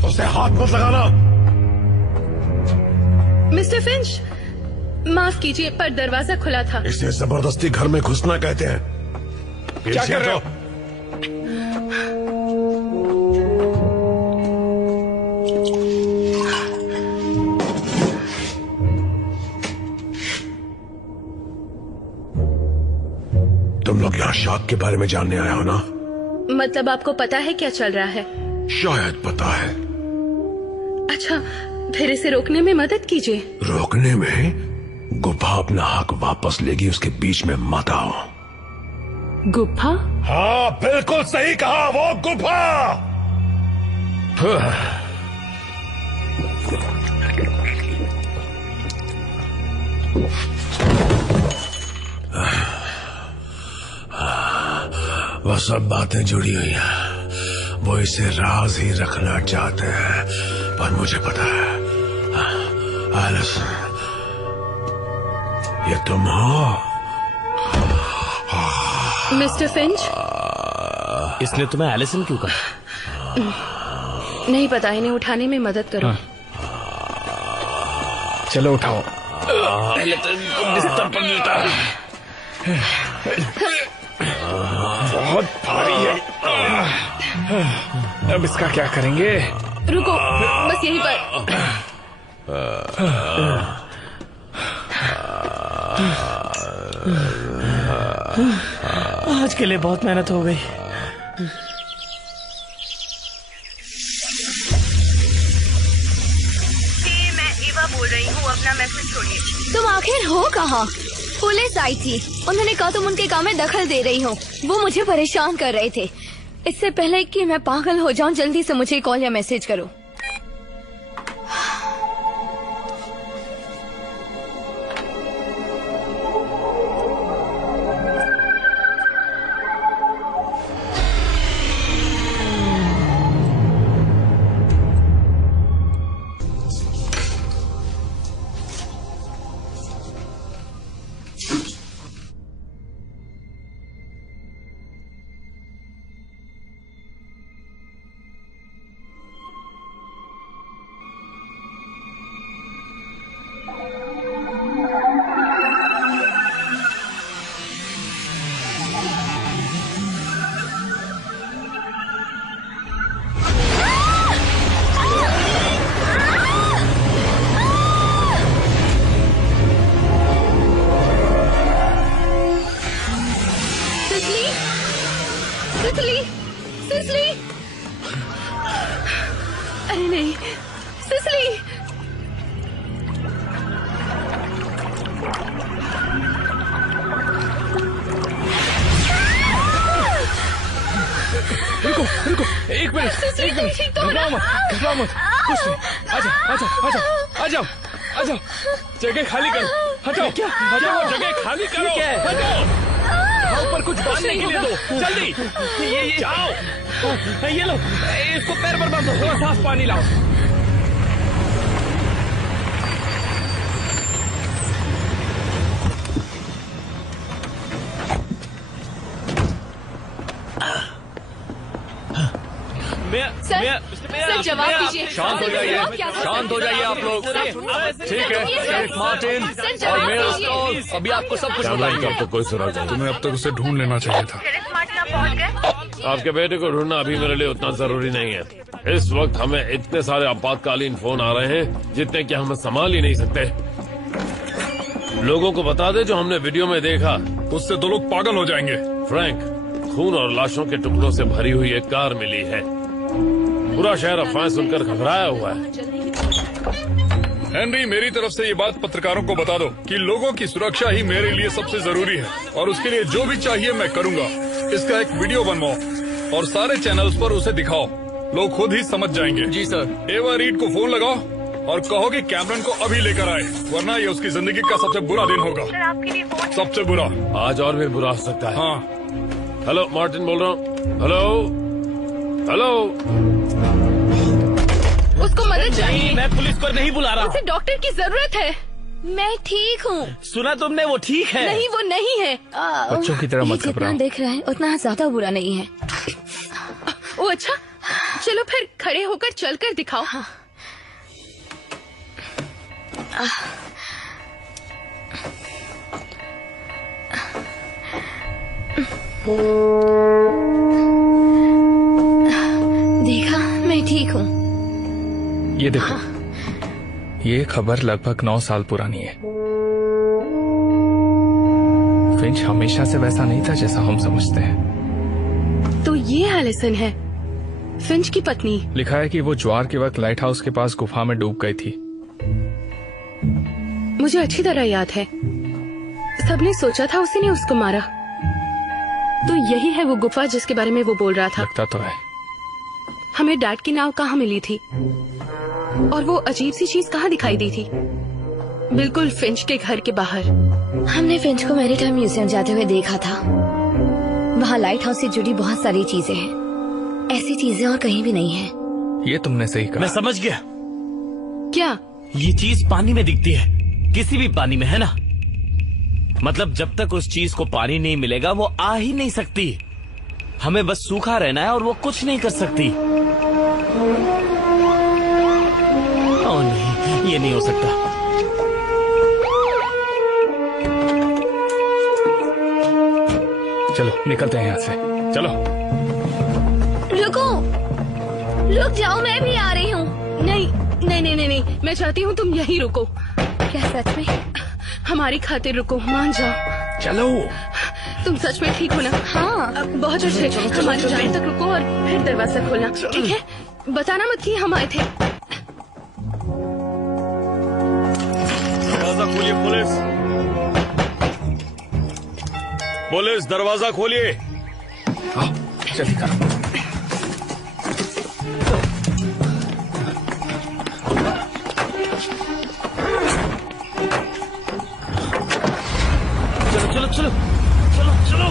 उसे हाथ मत लगाना। मिस्टर फिंच, माफ कीजिए पर दरवाजा खुला था। इसे जबरदस्ती घर में घुसना कहते हैं। क्या कर रहे हो? तुम लोग यहाँ शाक के बारे में जानने आया हो ना? मतलब आपको पता है क्या चल रहा है? शायद पता है। अच्छा, फिर इसे रोकने में मदद कीजिए। रोकने में? गुफा अपना हक वापस लेगी, उसके बीच में मत आओ। गुफा? हाँ बिल्कुल सही कहा, वो गुफा। वह सब बातें जुड़ी हुई हैं। वो इसे राज ही रखना चाहते हैं, पर मुझे पता है। एलिस, ये तुम हो? मिस्टर फिंच, इसने तुम्हें एलिसन क्यों कहा? नहीं पता, इन्हें उठाने में मदद करो। चलो उठाओ। पहले तो इनको बिस्तर पर लेटा। बहुत भारी है। अब इसका क्या करेंगे? रुको, बस यहीं पर। आज के लिए बहुत मेहनत हो गई। मैं ईवा बोल रही हूँ, अपना मैसेज छोड़िए। तुम आखिर हो कहाँ? पुलिस आई थी, उन्होंने कहा तुम उनके काम में दखल दे रही हो। वो मुझे परेशान कर रहे थे। इससे पहले कि मैं पागल हो जाऊं, जल्दी से मुझे कॉल या मैसेज करो। रुको, एक मिनट। घबराओ मत, कुछ नहीं। आ जाओ। जगह खाली करो, हटाओ। हटाओ, जगह खाली करो, हटाओ। ऊपर कुछ बांधने के लिए दो, जल्दी। ये जाओ। ये लो, इसको पैर पर बांधो। थोड़ा साफ पानी लाओ। सर जवाब दीजिए। शांत हो जाइए, शांत हो जाइए आप लोग। ठीक है, शेरिफ मार्टिन और मेयर स्टॉल अभी आपको सब कुछ बताएंगे। अब तक कोई सुराग नहीं। तुम्हें अब तक उसे ढूंढ लेना चाहिए था। आपके बेटे को ढूंढना अभी मेरे लिए उतना जरूरी नहीं है। इस वक्त हमें इतने सारे आपातकालीन फोन आ रहे हैं जितने कि हम संभाल ही नहीं सकते। लोगों को बता दे जो हमने वीडियो में देखा, उससे तो लोग पागल हो जाएंगे। फ्रैंक, खून और लाशों के टुकड़ों से भरी हुई एक कार मिली है। पूरा शहर अफवाहें सुनकर घबराया हुआ है। हेनरी, मेरी तरफ से ये बात पत्रकारों को बता दो कि लोगों की सुरक्षा ही मेरे लिए सबसे जरूरी है और उसके लिए जो भी चाहिए मैं करूंगा। इसका एक वीडियो बनवाओ और सारे चैनल्स पर उसे दिखाओ। लोग खुद ही समझ जाएंगे। जी सर। एवा रीड को फोन लगाओ और कहो कि कैमरन को अभी लेकर आए, वरना ये उसकी जिंदगी का सबसे बुरा दिन होगा। सबसे बुरा। आज और भी बुरा हो सकता है। हाँ। हेलो, मार्टिन बोल रहा हूँ। हेलो। उसको मदद चाहिए। मैं पुलिस को नहीं बुला रहा। उसे डॉक्टर की जरूरत है। मैं ठीक हूँ। सुना तुमने? वो ठीक है। नहीं, वो नहीं है। बच्चों की तरह मत जितना देख रहे हैं उतना ज्यादा बुरा नहीं है। ओ अच्छा, चलो फिर खड़े होकर चलकर दिखाओ। हाँ। देखा, मैं ठीक हूँ। ये देखो, ये खबर लगभग 9 साल पुरानी है। फिंच हमेशा से वैसा नहीं था जैसा हम समझते हैं। तो ये एलिसन है, फिंच की पत्नी। लिखा है कि वो ज्वार के वक्त लाइट हाउस के पास गुफा में डूब गई थी। मुझे अच्छी तरह याद है। सबने सोचा था उसी ने उसको मारा। तो यही है वो गुफा जिसके बारे में वो बोल रहा था। लगता तो है। हमें डैड की नाव कहाँ मिली थी और वो अजीब सी चीज कहाँ दिखाई दी थी? बिल्कुल फिंच के घर के बाहर। हमने फिंच को मैरीटाइम म्यूजियम जाते हुए देखा था। वहाँ लाइट हाउस से जुड़ी बहुत सारी चीजें हैं। ऐसी चीजें और कहीं भी नहीं है। ये तुमने सही कहा। मैं समझ गया। क्या? ये चीज पानी में दिखती है, किसी भी पानी में, है ना? मतलब जब तक उस चीज को पानी नहीं मिलेगा वो आ ही नहीं सकती। हमें बस सूखा रहना है और वो कुछ नहीं कर सकती। ओह नहीं, ये नहीं हो सकता। चलो निकलते हैं यहाँ से। चलो। रुक जाओ, मैं भी आ रही हूँ। नहीं, मैं चाहती हूँ तुम यहीं रुको। क्या सच में? हमारी खातिर रुको, मान जाओ। चलो। तुम सच में ठीक हो ना? हाँ। बहुत अच्छे। हमारी जाने तक रुको और फिर दरवाजा खोलना, ठीक है? बताना मत कि हम आए थे। दरवाजा खोलिए पुलिस। पुलिस, दरवाजा खोलिए। जल्दी करो। चलो।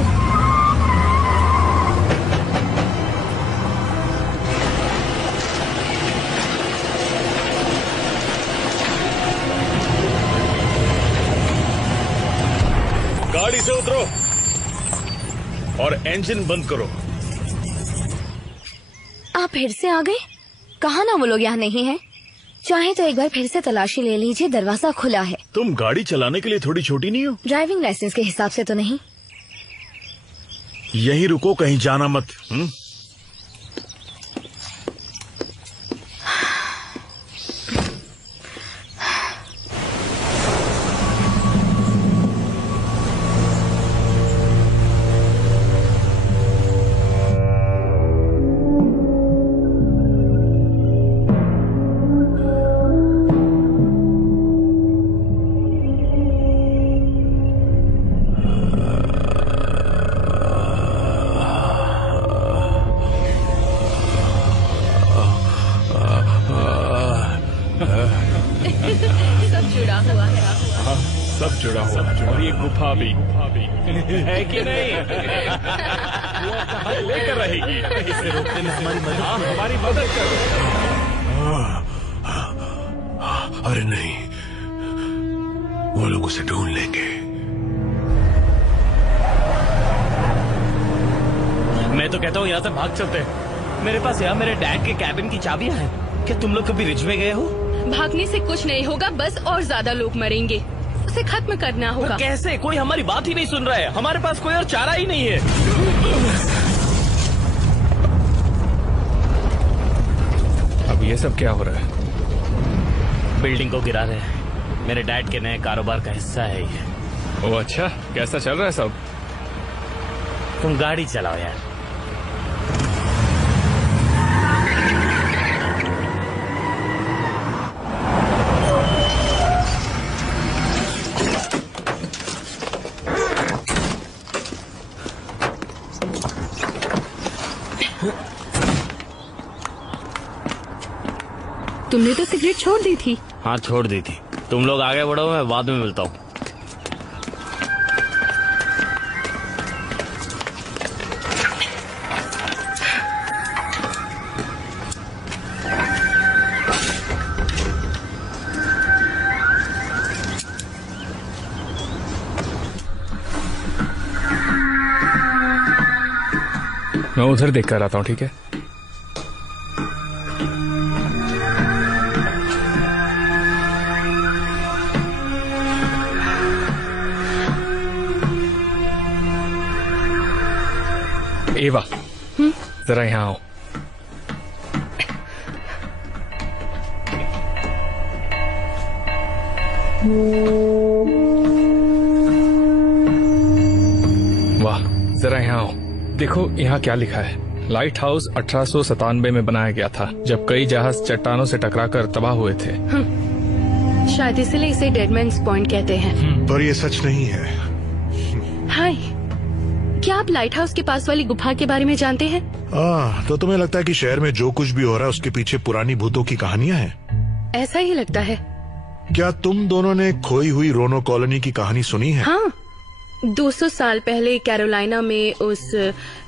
गाड़ी से उतरो और इंजन बंद करो। आप फिर से आ गए? कहा ना वो लोग यहाँ नहीं है। चाहे तो एक बार फिर से तलाशी ले लीजिए, दरवाजा खुला है। तुम गाड़ी चलाने के लिए थोड़ी छोटी नहीं हो? ड्राइविंग लाइसेंस के हिसाब से तो नहीं। यहीं रुको, कहीं जाना मत। जुड़ा हुआ है और ये गुफा भी है कि नहीं? वो कहाँ लेकर रहेगी? इसे रोकने में हमारी मदद हमारी मदद करो। अरे नहीं, वो लोग उसे ढूंढ लेंगे। मैं तो कहता हूँ यहाँ से भाग चलते हैं। मेरे पास यहाँ मेरे डैड के कैबिन की चाबियाँ हैं। क्या तुम लोग कभी रिज में गए हो? भागने से कुछ नहीं होगा, बस और ज्यादा लोग मरेंगे। उसे खत्म करना होगा। कैसे? कोई हमारी बात ही नहीं सुन रहा है। हमारे पास कोई और चारा ही नहीं है। अब ये सब क्या हो रहा है? बिल्डिंग को गिरा रहे हैं। मेरे डैड के नए कारोबार का हिस्सा है ये। ओ अच्छा, कैसा चल रहा है सब? तुम गाड़ी चलाओ यार। तुमने तो सिगरेट छोड़ दी थी। हाँ छोड़ दी थी। तुम लोग आगे बढ़ो, मैं बाद में मिलता हूँ। मैं उधर देख कर आता हूँ, ठीक है? एवा, जरा यहाँ आओ। वाह, जरा यहाँ आओ। देखो यहाँ क्या लिखा है। लाइट हाउस 1897 में बनाया गया था, जब कई जहाज चट्टानों से टकराकर तबाह हुए थे। शायद इसलिए इसे डेडमैन्स पॉइंट कहते हैं। पर ये सच नहीं है। हाय, क्या आप लाइट हाउस के पास वाली गुफा के बारे में जानते हैं? तो तुम्हें लगता है कि शहर में जो कुछ भी हो रहा है उसके पीछे पुरानी भूतों की कहानियां हैं? ऐसा ही लगता है। क्या तुम दोनों ने खोई हुई रोनो कॉलोनी की कहानी सुनी है? हाँ, 200 साल पहले कैरोलिना में उस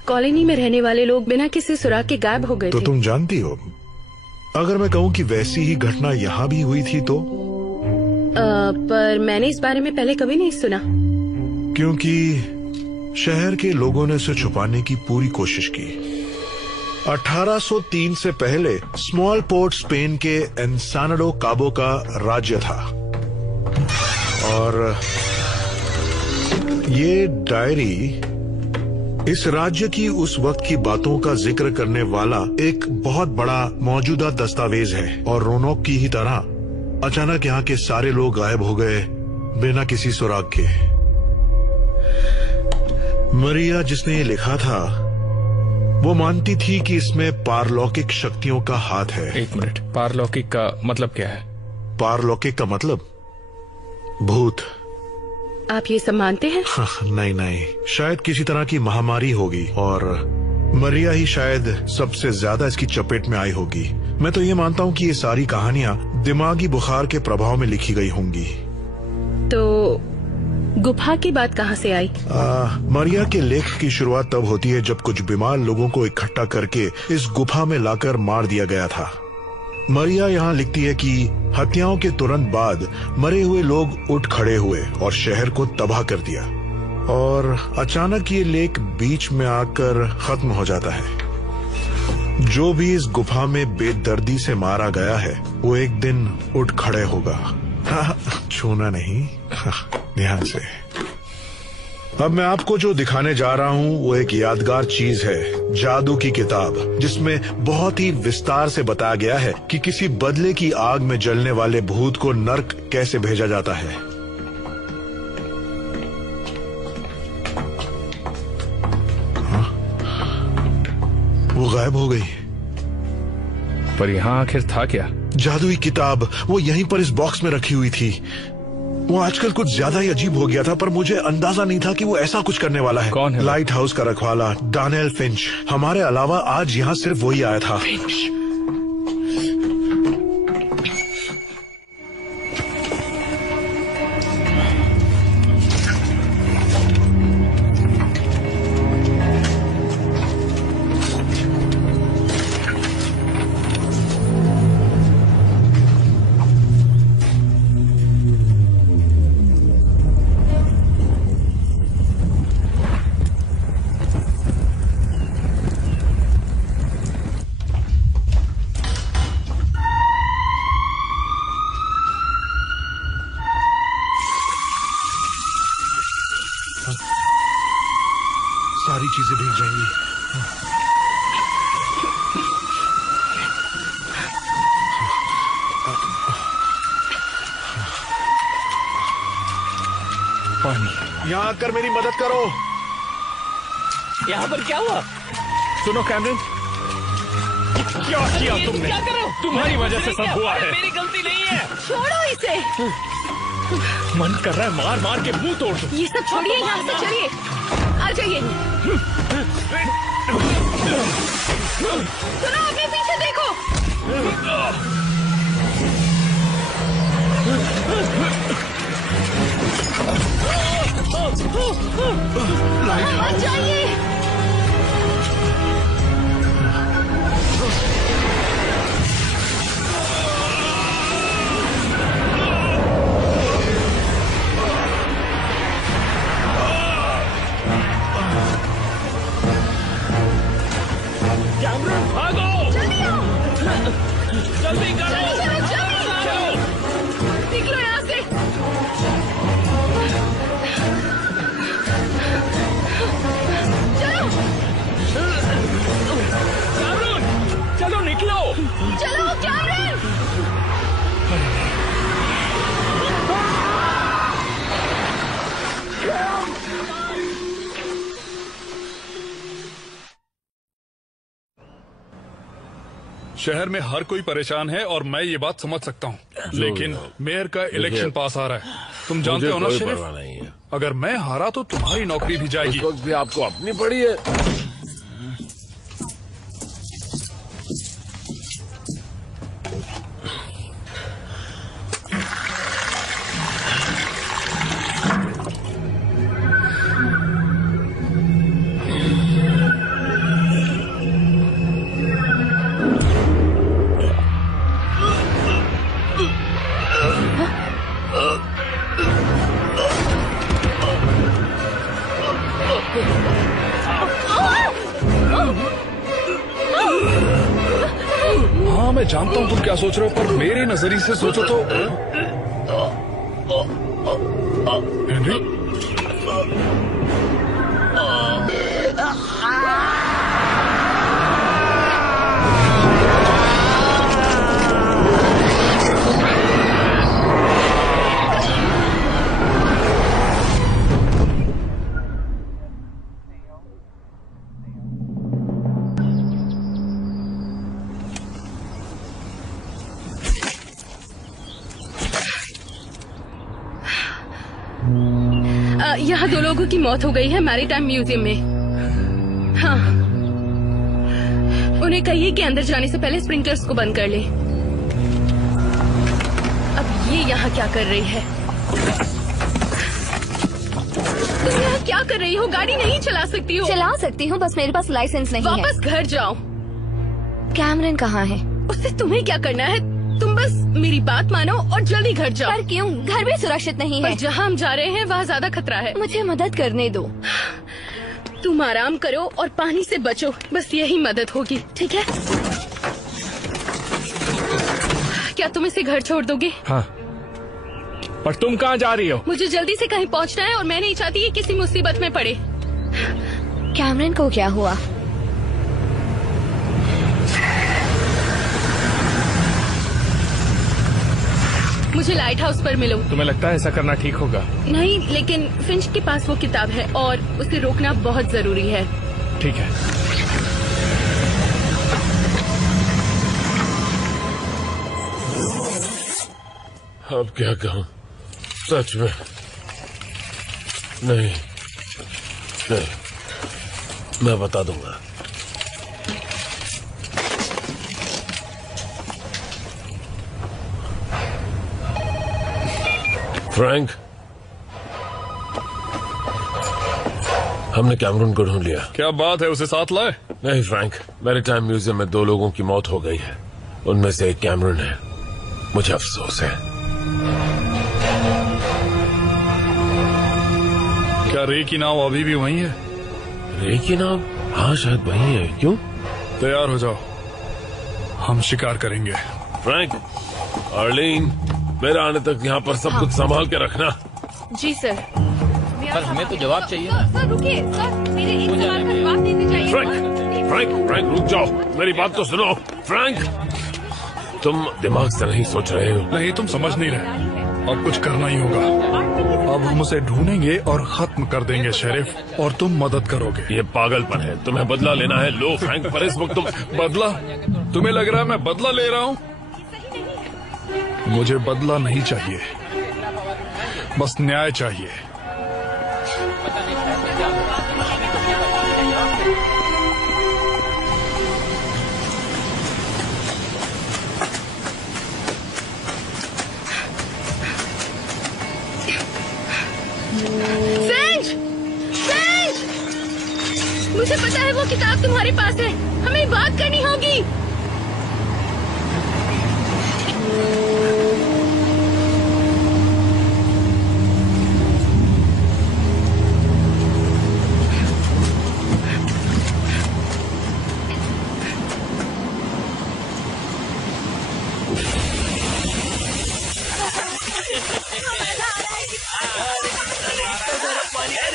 कॉलोनी में रहने वाले लोग बिना किसी सुराग के गायब हो गए तो थे। तुम जानती हो, अगर मैं कहूँ कि वैसी ही घटना यहाँ भी हुई थी तो? पर मैंने इस बारे में पहले कभी नहीं सुना। क्योंकि शहर के लोगों ने उसे छुपाने की पूरी कोशिश की। 1803 से पहले स्मॉल पोर्ट स्पेन के एनसानाडो काबो का राज्य था, और ये डायरी इस राज्य की उस वक्त की बातों का जिक्र करने वाला एक बहुत बड़ा मौजूदा दस्तावेज है। और रोनोक की ही तरह अचानक यहाँ के सारे लोग गायब हो गए बिना किसी सुराग के। मरिया जिसने ये लिखा था, वो मानती थी कि इसमें पारलौकिक शक्तियों का हाथ है। एक मिनट, पारलौकिक का मतलब क्या है? पारलौकिक का मतलब भूत। आप ये सब मानते हैं? नहीं नहीं, शायद किसी तरह की महामारी होगी और मरिया ही शायद सबसे ज्यादा इसकी चपेट में आई होगी। मैं तो ये मानता हूँ कि ये सारी कहानियां दिमागी बुखार के प्रभाव में लिखी गई होंगी। तो गुफा की बात कहाँ से आई? मरिया के लेख की शुरुआत तब होती है जब कुछ बीमार लोगों को इकट्ठा करके इस गुफा में लाकर मार दिया गया था। मरिया यहाँ लिखती है कि हत्याओं के तुरंत बाद मरे हुए लोग उठ खड़े हुए और शहर को तबाह कर दिया, और अचानक ये लेख बीच में आकर खत्म हो जाता है। जो भी इस गुफा में बेदर्दी से मारा गया है वो एक दिन उठ खड़े होगा। छूना नहीं, ध्यान से। अब मैं आपको जो दिखाने जा रहा हूँ वो एक यादगार चीज है, जादू की किताब, जिसमें बहुत ही विस्तार से बताया गया है कि किसी बदले की आग में जलने वाले भूत को नर्क कैसे भेजा जाता है। हाँ? वो गायब हो गई। पर यहाँ आखिर था क्या? जादुई किताब, वो यहीं पर इस बॉक्स में रखी हुई थी। वो आजकल कुछ ज्यादा ही अजीब हो गया था, पर मुझे अंदाजा नहीं था कि वो ऐसा कुछ करने वाला है। कौन है? लाइट हाउस का रखवाला डैनियल फिंच। हमारे अलावा आज यहाँ सिर्फ वही आया था। सारी चीजें भीग जाएंगी। पानी। यहाँ आकर मेरी मदद करो। यहाँ पर क्या हुआ? सुनो कैमरन, क्या किया तुमने? क्या करो? तुम्हारी वजह से सब हुआ है। मेरी गलती नहीं है। छोड़ो इसे। मन कर रहा है मार मार के मुंह तोड़ दूं। ये सब छोड़िए, यहाँ से चलिए। आ जाइए। सुनो, अपने पीछे देखो। आ जाइए। कैमरन भागो! जल्दी करो! चलो! निकलो यहाँ से! कैमरन! चलो निकलो! चलो कैमरन! शहर में हर कोई परेशान है और मैं ये बात समझ सकता हूँ, लेकिन मेयर का इलेक्शन पास आ रहा है। तुम जानते हो ना शरीफ, अगर मैं हारा तो तुम्हारी नौकरी भी जाएगी। इस वक्त भी आपको अपनी पड़ी है। हाँ मैं जानता हूँ तुम क्या सोच रहे हो, पर मेरे नजरिए से सोचो तो हेनरी, यहाँ 2 लोगों की मौत हो गई है मैरीटाइम म्यूजियम में। हाँ, उन्हें कहिए कि अंदर जाने से पहले स्प्रिंकलर्स को बंद कर ले। अब ये यहाँ क्या कर रही है? तुम यहाँ क्या कर रही हो? गाड़ी नहीं चला सकती हो? चला सकती हूँ, बस मेरे पास लाइसेंस नहीं है। वापस घर जाओ। कैमरन कहाँ है? उससे तुम्हें क्या करना है? तुम बस मेरी बात मानो और जल्दी घर जाओ। पर क्यों? घर भी सुरक्षित नहीं है। जहाँ हम जा रहे हैं वहाँ ज्यादा खतरा है। मुझे मदद करने दो। तुम आराम करो और पानी से बचो, बस यही मदद होगी, ठीक है? क्या तुम इसे घर छोड़ दोगे? हाँ, पर तुम कहाँ जा रही हो? मुझे जल्दी से कहीं पहुँचना है और मैं नहीं चाहती कि किसी मुसीबत में पड़े। कैमरन को क्या हुआ? मुझे लाइट हाउस पर मिलो। तुम्हें लगता है ऐसा करना ठीक होगा? नहीं, लेकिन फिंच के पास वो किताब है और उसे रोकना बहुत जरूरी है। ठीक है। अब क्या कहूँ, सच में नहीं, मैं बता दूंगा। फ्रैंक, हमने कैमरून को ढूंढ लिया। क्या बात है, उसे साथ लाए? नहीं फ्रैंक, मैरीटाइम म्यूजियम में 2 लोगों की मौत हो गई है, उनमें से एक कैमरून है। मुझे अफसोस है। क्या रे की नाव अभी भी वहीं है? रे की नाव? हाँ शायद वहीं है। क्यों? तैयार हो जाओ, हम शिकार करेंगे। फ्रैंक, अर्लीन, मेरा आने तक यहाँ पर सब कुछ संभाल के रखना। जी सर। पर हमें तो जवाब चाहिए। सर रुकिए सर, मेरे एक सवाल का जवाब देने चाहिए। फ्रैंक रुक जाओ, मेरी बात तो सुनो। फ्रैंक, तुम दिमाग से नहीं सोच रहे हो। नहीं, तुम समझ नहीं रहे। अब कुछ करना ही होगा। अब हम उसे ढूंढेंगे और खत्म कर देंगे शेरिफ, और तुम मदद करोगे। ये पागलपन है, तुम्हें बदला लेना है। लो फ्रैंक, पर इस वक्त तुम बदला? तुम्हें लग रहा है मैं बदला ले रहा हूँ? मुझे बदला नहीं चाहिए, बस न्याय चाहिए। मुझे पता है वो किताब तुम्हारे पास है, हमें बात करनी होगी।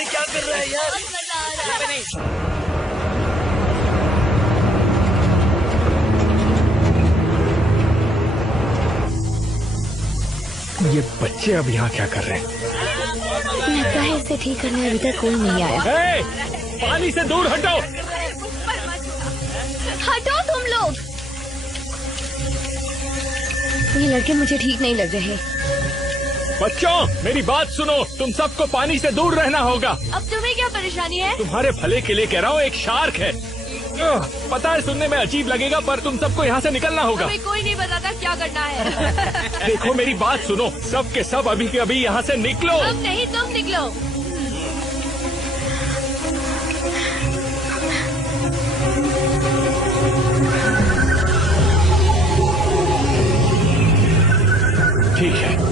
क्या कर रहा है यार? ये बच्चे अब यहाँ क्या कर रहे हैं? लगता है इसे ठीक करने अभी तक कोई नहीं आया। पानी से दूर हटो। हटो तुम लोग। ये लड़के मुझे ठीक नहीं लग रहे। बच्चों, मेरी बात सुनो, तुम सबको पानी से दूर रहना होगा। अब तुम्हें क्या परेशानी है? तुम्हारे भले के लिए कह रहा हूँ, एक शार्क है। पता है सुनने में अजीब लगेगा, पर तुम सबको यहाँ से निकलना होगा। हमें कोई नहीं बताता क्या करना है। देखो मेरी बात सुनो, सब के सब अभी के अभी यहाँ से निकलो। अब नहीं, तुम निकलो। ठीक है।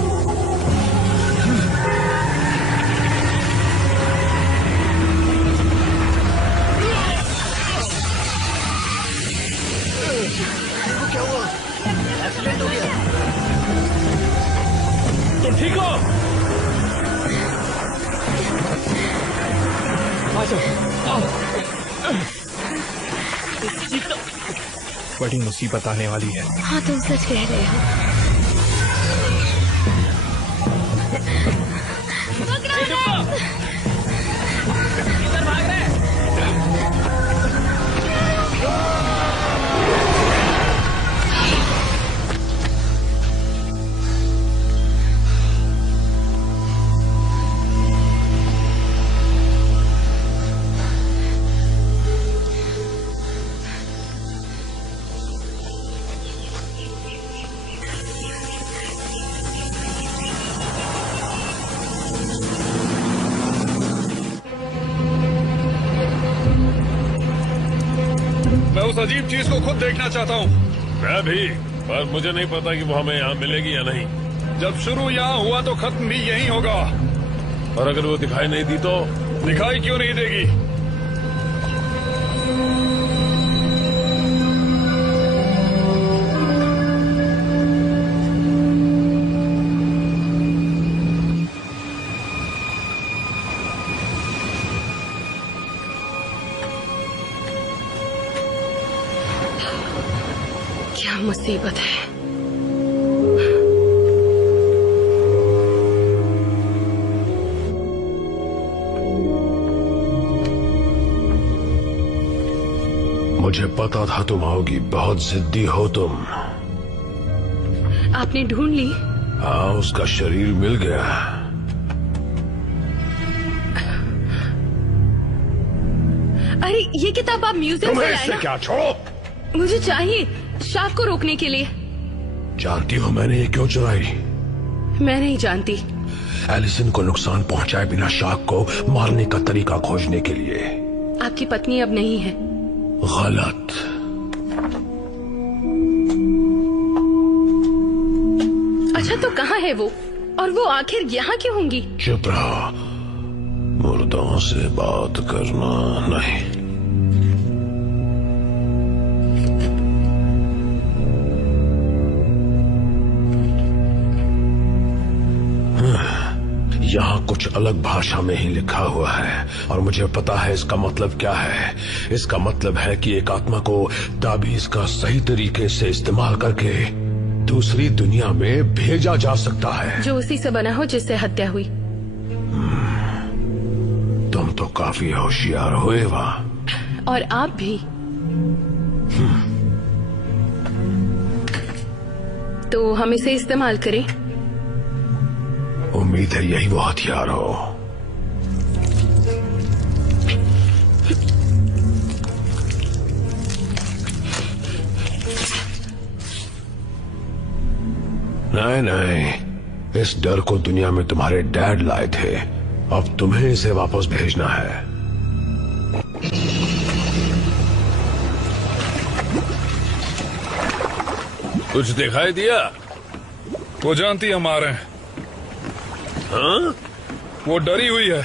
क्या हुआ? एक्सीडेंट हो गया। तुम ठीक हो? आ जाओ। बड़ी मुसीबत आने वाली है। हाँ, तुम सच कह रहे हो। मैं उस अजीब चीज को खुद देखना चाहता हूँ। मैं भी, पर मुझे नहीं पता कि वो हमें यहाँ मिलेगी या नहीं। जब शुरू यहाँ हुआ तो खत्म भी यहीं होगा। और अगर वो दिखाई नहीं दी तो? दिखाई क्यों नहीं देगी? क्या मुसीबत है। मुझे पता था तुम आओगी, बहुत जिद्दी हो तुम। आपने ढूंढ ली? हाँ, उसका शरीर मिल गया। अरे ये किताब आप म्यूजियम से लाए ना? क्या छोड़ो, मुझे चाहिए, शार्क को रोकने के लिए। जानती हो मैंने ये क्यों चुराई? मैं नहीं जानती। एलिसन को नुकसान पहुंचाए बिना शार्क को मारने का तरीका खोजने के लिए। आपकी पत्नी अब नहीं है। गलत। अच्छा तो कहाँ है वो? और वो आखिर यहाँ क्यों होंगी? चुप रहो, मुर्दों से बात करना नहीं। यहाँ कुछ अलग भाषा में ही लिखा हुआ है और मुझे पता है इसका मतलब क्या है। इसका मतलब है कि एक आत्मा को ताबीज का सही तरीके से इस्तेमाल करके दूसरी दुनिया में भेजा जा सकता है, जो उसी से बना हो जिससे हत्या हुई। तुम तो काफी होशियार हो एवा। और आप भी। तो हम इसे इस्तेमाल करें? उम्मीद है यही वो हथियार हो। नहीं नहीं, इस डर को दुनिया में तुम्हारे डैड लाए थे, अब तुम्हें इसे वापस भेजना है। कुछ दिखाई दिया? वो जानती हम आ रहे हैं। हाँ? वो डरी हुई है,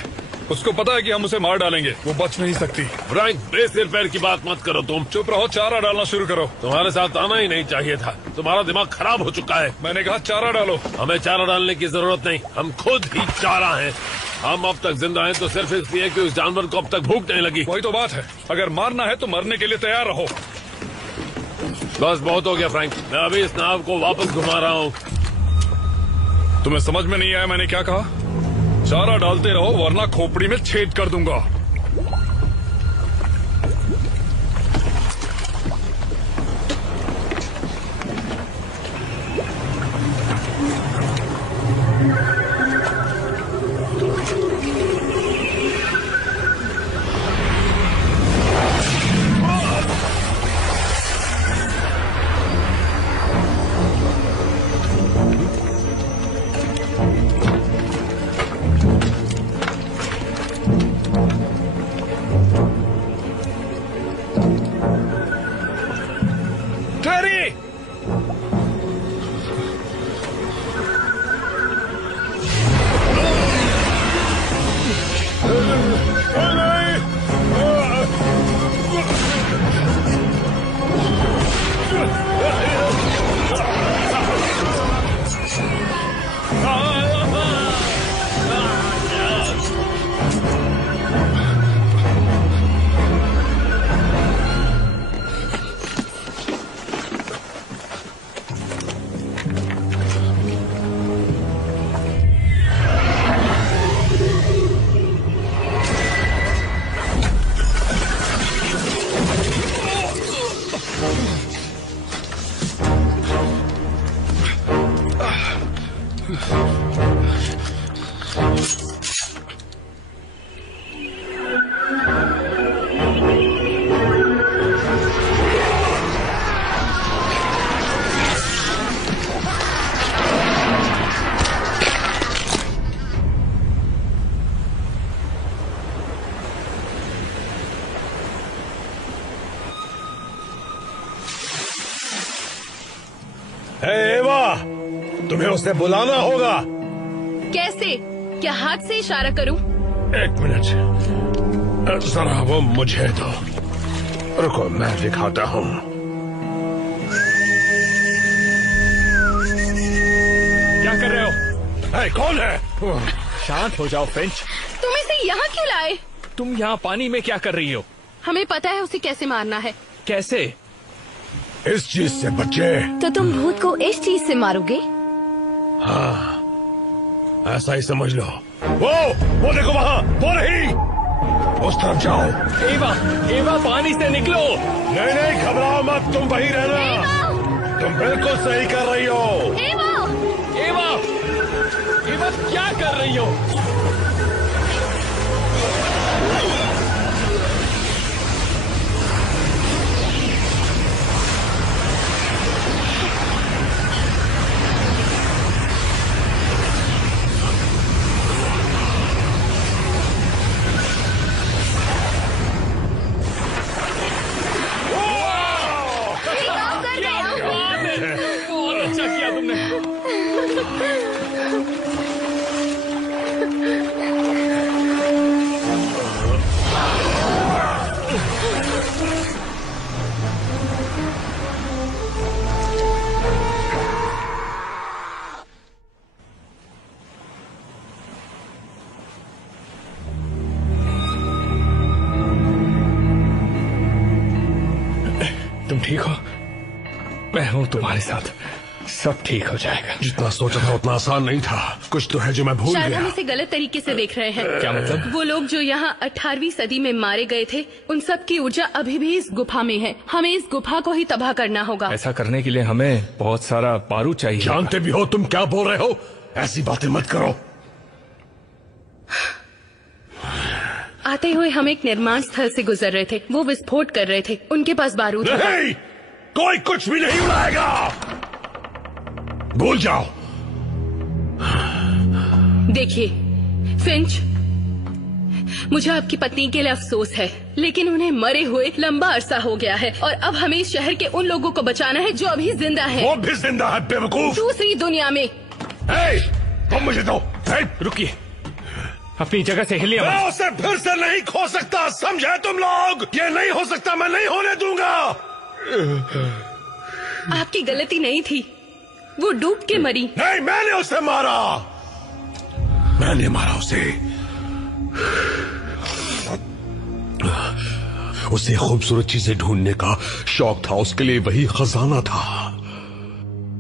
उसको पता है कि हम उसे मार डालेंगे, वो बच नहीं सकती। फ्रैंक, बेसिर पैर की बात मत करो तुम। चुप रहो, चारा डालना शुरू करो। तुम्हारे साथ आना ही नहीं चाहिए था, तुम्हारा दिमाग खराब हो चुका है। मैंने कहा चारा डालो। हमें चारा डालने की जरूरत नहीं, हम खुद ही चारा हैं। हम अब तक जिंदा हैं तो सिर्फ इसलिए कि उस जानवर को अब तक भूख नहीं लगी। वही तो बात है, अगर मारना है तो मरने के लिए तैयार रहो। बस बहुत हो गया फ्रैंक, मैं अभी इस नाव को वापस घुमा रहा हूँ। तुम्हें समझ में नहीं आया मैंने क्या कहा? चारा डालते रहो वरना खोपड़ी में छेद कर दूंगा। तुम्हें उसे बुलाना होगा। कैसे? क्या हाथ से इशारा करूं? एक मिनट, जरा वो मुझे दो। रुको, मैं दिखाता हूँ। क्या कर रहे हो? कौन है? शांत हो जाओ फ्रेंच। तुम इसे यहाँ क्यों लाए? तुम यहाँ पानी में क्या कर रही हो? हमें पता है उसे कैसे मारना है। कैसे? इस चीज से बच्चे। तो तुम भूत को इस चीज से मारोगे? हाँ, ऐसा ही समझ लो। वो देखो वहाँ, वो रही। उस तरफ जाओ। एवा पानी से निकलो। नहीं नहीं, घबराओ मत, तुम वहीं रहना। तुम बिल्कुल सही कर रही हो। एवा क्या कर रही हो? ठीक हो? मैं हूं तुम्हारे साथ, सब ठीक हो जाएगा। जितना सोचा था उतना आसान नहीं था। कुछ तो है जो मैं भूल शायद गया। हम इसे गलत तरीके से देख रहे हैं। क्या मतलब? वो लोग जो यहाँ 18वीं सदी में मारे गए थे, उन सब की ऊर्जा अभी भी इस गुफा में है। हमें इस गुफा को ही तबाह करना होगा। ऐसा करने के लिए हमें बहुत सारा बारूद चाहिए। जानते भी हो तुम क्या बोल रहे हो? ऐसी बातें मत करो। आते हुए हम एक निर्माण स्थल से गुजर रहे थे। वो विस्फोट कर रहे थे। उनके पास बारूद नहीं, कोई कुछ भी नहीं उड़ाएगा। भूल जाओ। देखिए फिंच, मुझे आपकी पत्नी के लिए अफसोस है, लेकिन उन्हें मरे हुए लंबा अरसा हो गया है और अब हमें इस शहर के उन लोगों को बचाना है जो अभी जिंदा हैं। वो भी जिंदा है बेवकूफ। दूसरी दुनिया में। तुम मुझे दो। रुकिए, अपनी जगह से हिलिए। मैं उसे फिर से नहीं खो सकता, समझे तुम लोग? ये नहीं हो सकता, मैं नहीं होने दूंगा। आपकी गलती नहीं थी, वो डूब के मरी। नहीं, मैंने उसे मारा। मैंने मारा उसे। उसे खूबसूरत चीजें ढूंढने का शौक था, उसके लिए वही खजाना था।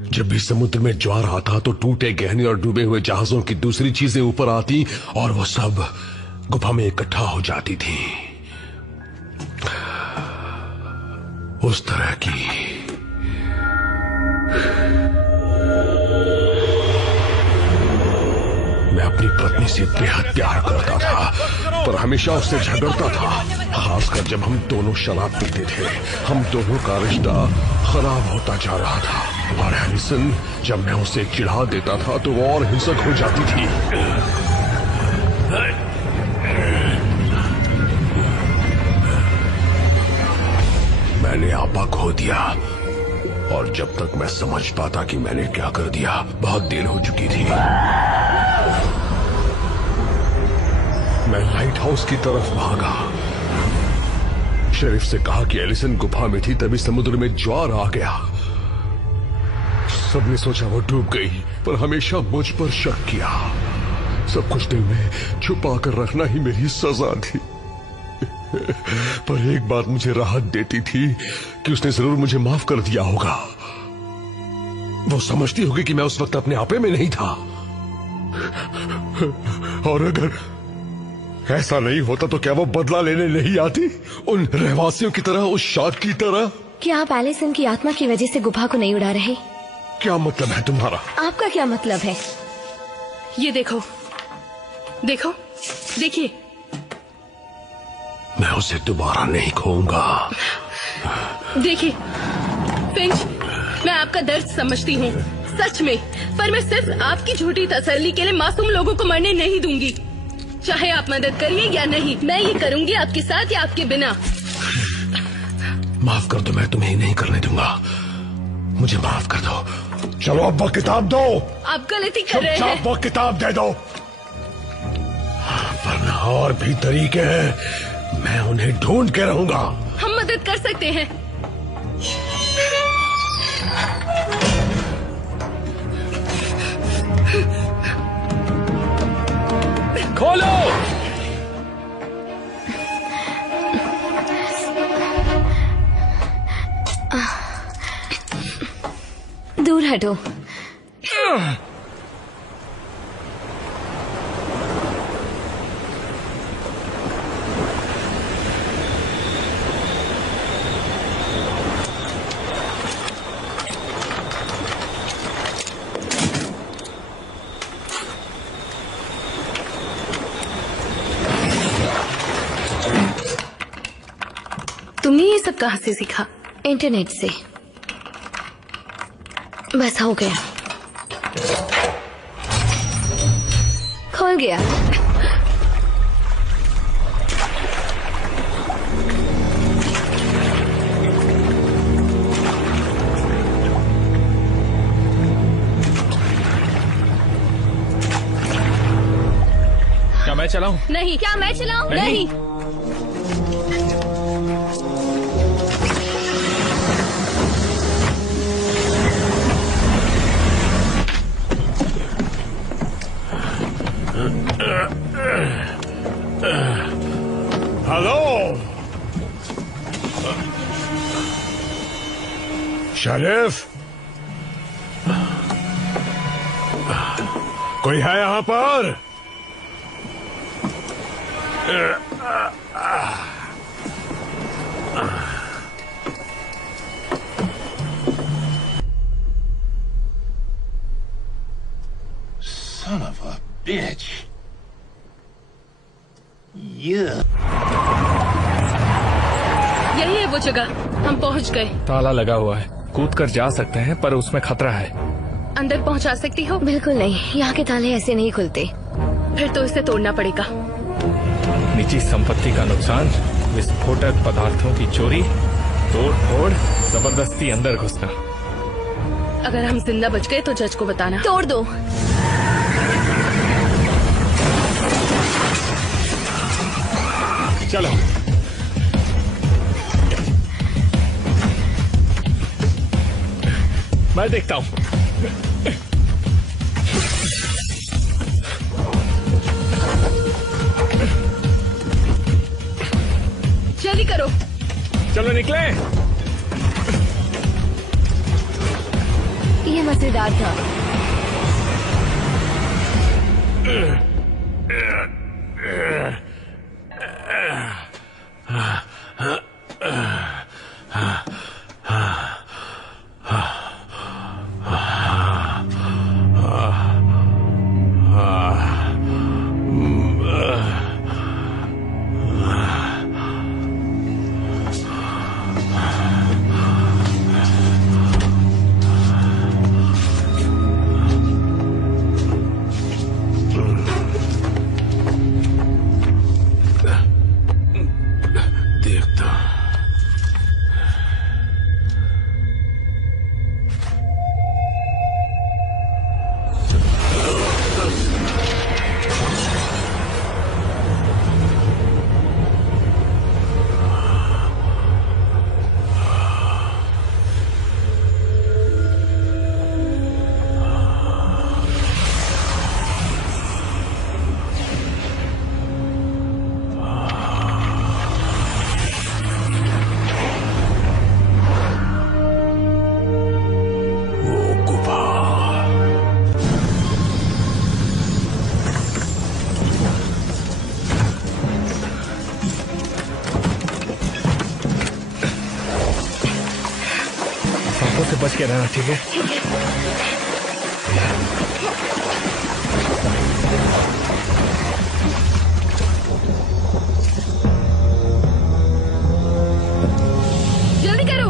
जब भी समुद्र में ज्वार आता तो टूटे गहने और डूबे हुए जहाजों की दूसरी चीजें ऊपर आती और वो सब गुफा में इकट्ठा हो जाती थी। उस तरह की मैं अपनी पत्नी से बेहद प्यार करता था, पर हमेशा उससे झगड़ता था, खासकर जब हम दोनों शराब पीते थे। हम दोनों का रिश्ता खराब होता जा रहा था और एलिसन, जब मैं उसे चिढ़ा देता था तो वो और हिंसक हो जाती थी। मैंने आपा खो दिया और जब तक मैं समझ पाता कि मैंने क्या कर दिया, बहुत देर हो चुकी थी। मैं लाइट हाउस की तरफ भागा। शेरिफ से कहा कि एलिसन गुफा में थी, तभी समुद्र में ज्वार आ गया। सबने सोचा वो डूब गई, पर हमेशा मुझ पर शक किया। सब कुछ दिल में छुपा कर रखना ही मेरी सजा थी। पर एक बात मुझे राहत देती थी कि उसने जरूर मुझे माफ कर दिया होगा। वो समझती होगी कि मैं उस वक्त अपने आपे में नहीं था। और अगर ऐसा नहीं होता तो क्या वो बदला लेने नहीं आती, उन रहवासियों की तरह, उस शार्क की तरह? क्या आप एलिसन की आत्मा की वजह से गुफा को नहीं उड़ा रहे? क्या मतलब है तुम्हारा? आपका क्या मतलब है? ये देखो, देखो, देखिए। मैं उसे दोबारा नहीं खोऊंगा। देखिए फिंच, मैं आपका दर्द समझती हूँ, सच में, पर मैं सिर्फ आपकी झूठी तसल्ली के लिए मासूम लोगों को मरने नहीं दूंगी। चाहे आप मदद करिए या नहीं, मैं ये करूंगी आपके साथ या आपके बिना। माफ कर दो, मैं तुम्हें नहीं करने दूंगा। मुझे माफ कर दो। चलो अब वो किताब दो। आप गलती कर रहे हैं। वो किताब दे दो, वरना और भी तरीके हैं, मैं उन्हें ढूंढ के रहूंगा। हम मदद कर सकते हैं। खोलो। दूर हटो। तुमने ये सब कहाँ से सीखा? इंटरनेट से। बस हो गया, खोल गया। क्या मैं चलाऊं? नहीं। क्या मैं चलाऊं? नहीं। हेलो, शरीफ, कोई है यहाँ पर? Son of a bitch. Yeah. यही है वो जगह, हम पहुंच गए। ताला लगा हुआ है, कूद कर जा सकते हैं पर उसमें खतरा है। अंदर पहुंचा सकती हो? बिल्कुल नहीं, यहाँ के ताले ऐसे नहीं खुलते। फिर तो इसे तोड़ना पड़ेगा। निजी संपत्ति का नुकसान, विस्फोटक पदार्थों की चोरी, तोड़ फोड़, जबरदस्ती अंदर घुसना। अगर हम जिंदा बच गए तो जज को बताना। तोड़ दो। चलो। मैं देखता हूँ। जल्दी करो। चलो निकले। ये मजेदार था। बच के रहना, ठीक है? जल्दी करो।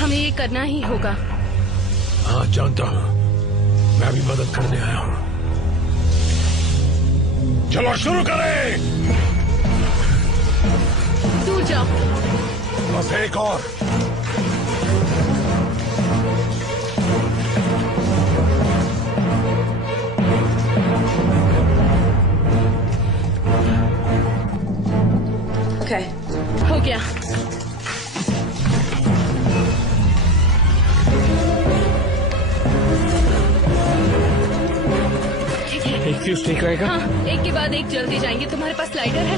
हमें ये करना ही होगा। हाँ जानता हूँ, मैं भी मदद करने आया हूँ। चलो शुरू करें। दूर जाओ। बस एक और। ओके, हो गया। एक फ्यूज ठीक रहेगा? हाँ, एक के बाद एक जल्दी जाएंगे। तुम्हारे पास लाइटर है?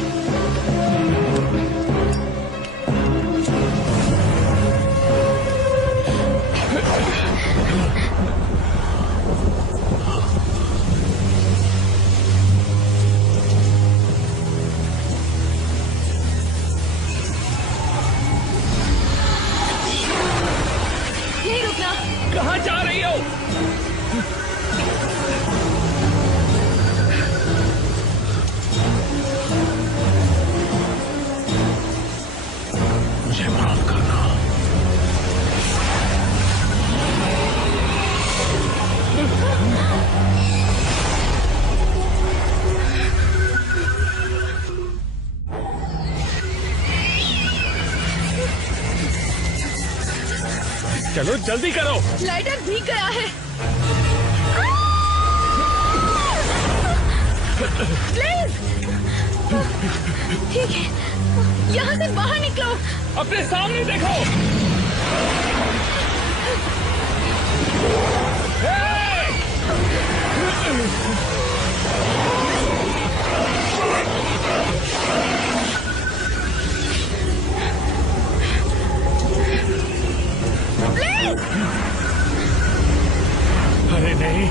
नहीं रुकना। कहाँ जा रही हो? मुझे माफ करना। चलो जल्दी करो। लाइटर भीग गया है। प्लीज। ठीक है, यहाँ से बाहर निकलो। अपने सामने देखो। अरे नहीं,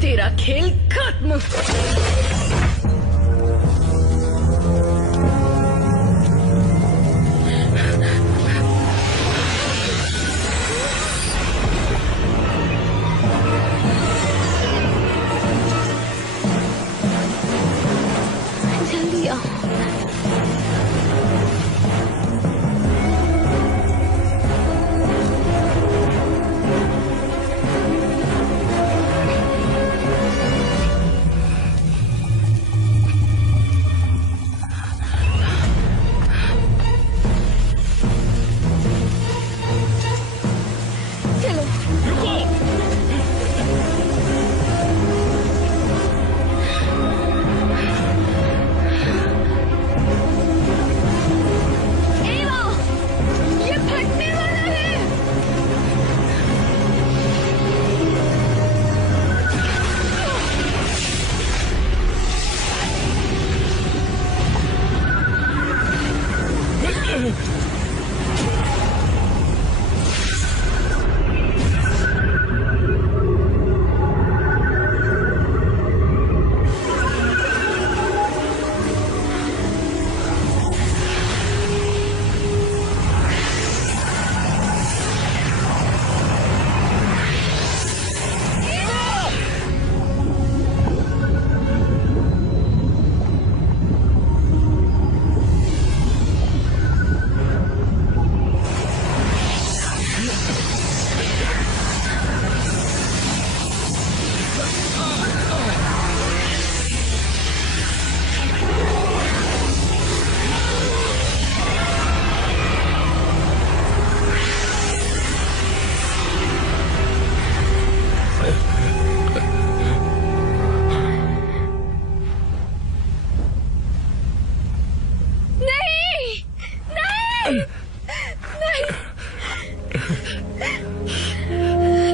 तेरा खेल खत्म। जल्दी आओ।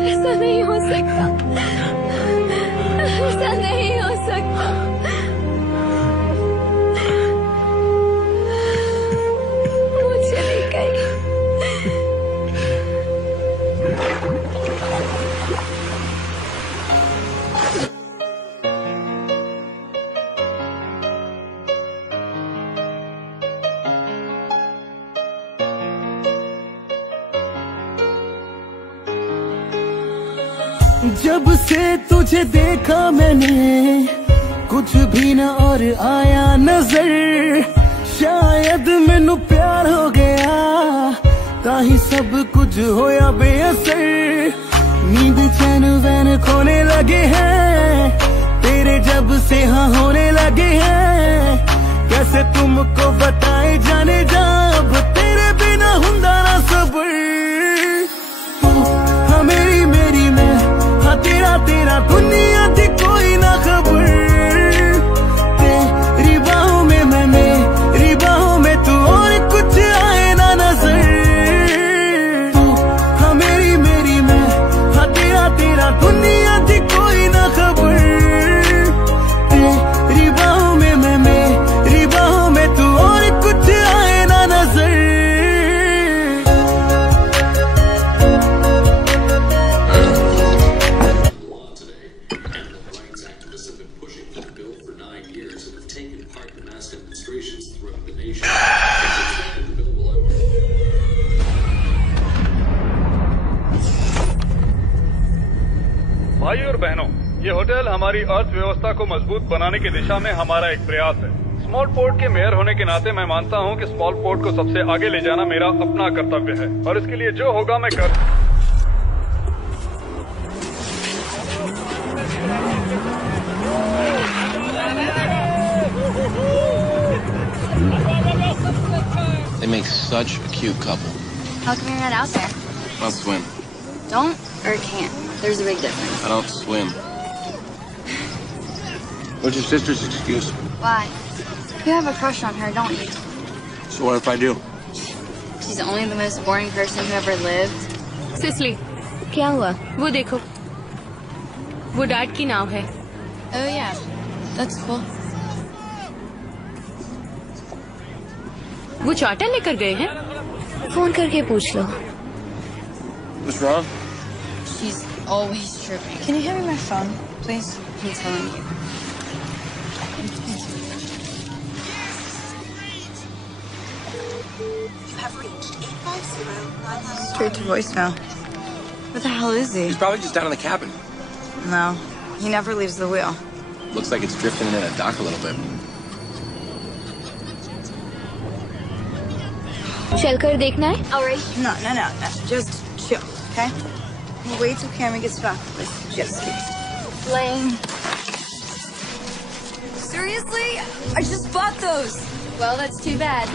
ऐसा नहीं हो सकता, ऐसा नहीं हो सकता। वो चली गई। जब से तुझे देखा मैंने कुछ भी न और आया नजर, शायद मैनू प्यार हो गया ताही सब कुछ होया बेअसर। नींद चैन वैन खोने लगे हैं तेरे जब से हाँ होने लगे हैं। कैसे तुमको बताए जाने जब तेरे बिना हुंदा ना सबर। तू हाँ मेरी मेरी मैं हाँ तेरा तेरा दुनिया दी कोई ना खबर। तेरी बाहों में मैं मेरी बाहों में तू और कुछ आए ना नजर। तू हाँ मेरी मेरी मैं हाँ तेरा तेरा दुनिया दी कोई ना खबर। ये होटल हमारी अर्थव्यवस्था को मजबूत बनाने की दिशा में हमारा एक प्रयास है। स्मॉल पोर्ट के मेयर होने के नाते मैं मानता हूँ कि स्मॉल पोर्ट को सबसे आगे ले जाना मेरा अपना कर्तव्य है और इसके लिए जो होगा मैं कर। They make such a cute couple. How come you're not out there? I'll swim. Don't or can't. There's a big difference. I don't swim. What's your sister's excuse? Why? You have a crush on her, don't you? So what if I do? She's only the most boring person who ever lived. Sicily, क्या हुआ? वो देखो, वो dad की नाव है। Oh yeah, that's cool. वो charter लेकर गए हैं? फोन करके पूछ लो। What's wrong? She's always tripping. Can you hand me my phone, please? I'm telling you. You have reached 850-900. Straight to voicemail. Where the hell is he? He's probably just down in the cabin. No, he never leaves the wheel. Looks like it's drifting in a dock a little bit. चलकर देखना है? Alright. No. Just chill, okay? We'll wait till Cameron gets back with jet ski. Lame. Seriously? I just bought those. Well, that's too bad.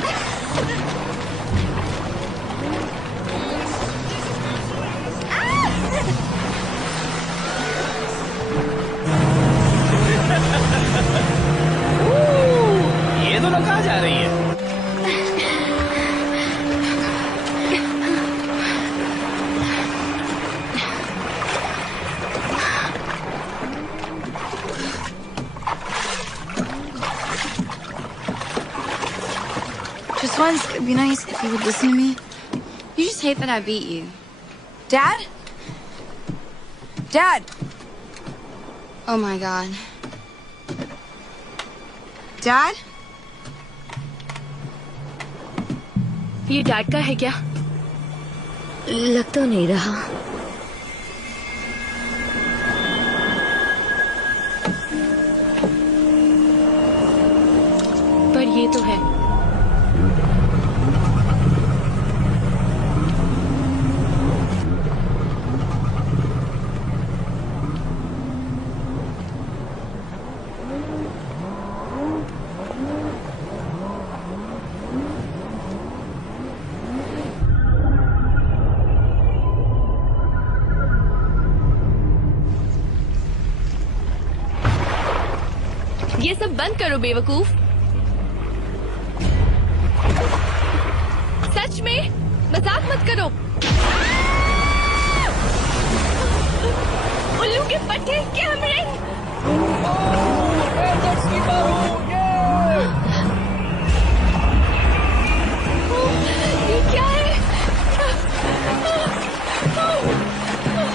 ये दोनों कहाँ जा रही है? Just once, it'd be nice if you would listen to me. You just hate that I beat you. Dad? Dad? Oh my God. Dad? ये dad का है क्या? लग तो नहीं रहा। पर ये तो है। ये सब बंद करो बेवकूफ। सच में मजाक मत करो। उल्लू के पट्टे कैमरे। ये क्या है?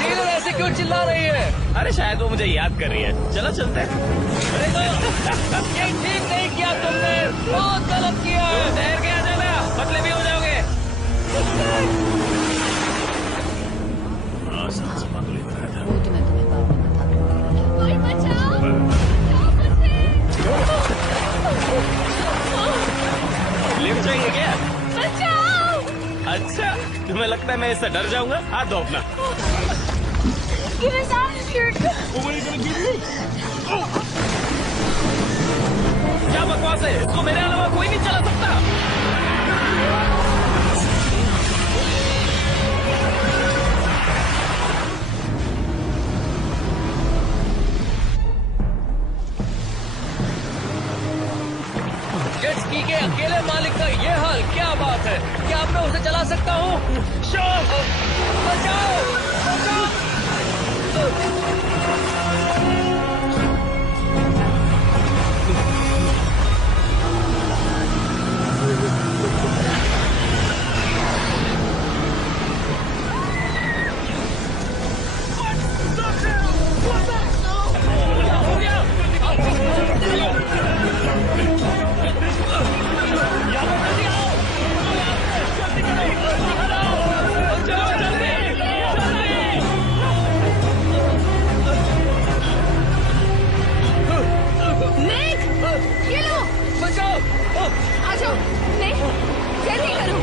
टेलर ऐसे क्यों चिल्ला रही है? अरे शायद वो मुझे याद कर रही है। चलो चलते हैं। ये ठीक नहीं किया तुमने, बहुत गलत किया है। ठहर के आ जाना, पतले भी हो जाओगे। लिफ्ट चाहिए क्या? बचाओ! अच्छा, तुम्हें लगता है मैं इससे डर जाऊंगा? हाथ दो अपना। Get us out of here! क्या बकवास है? इसको मेरे अलावा कोई नहीं चला सकता। जेट स्की के अकेले मालिक का ये हाल, क्या बात है? क्या अब मैं उसे चला सकता हूँ? बचाओ! बचाओ! नहीं, जल्दी करो।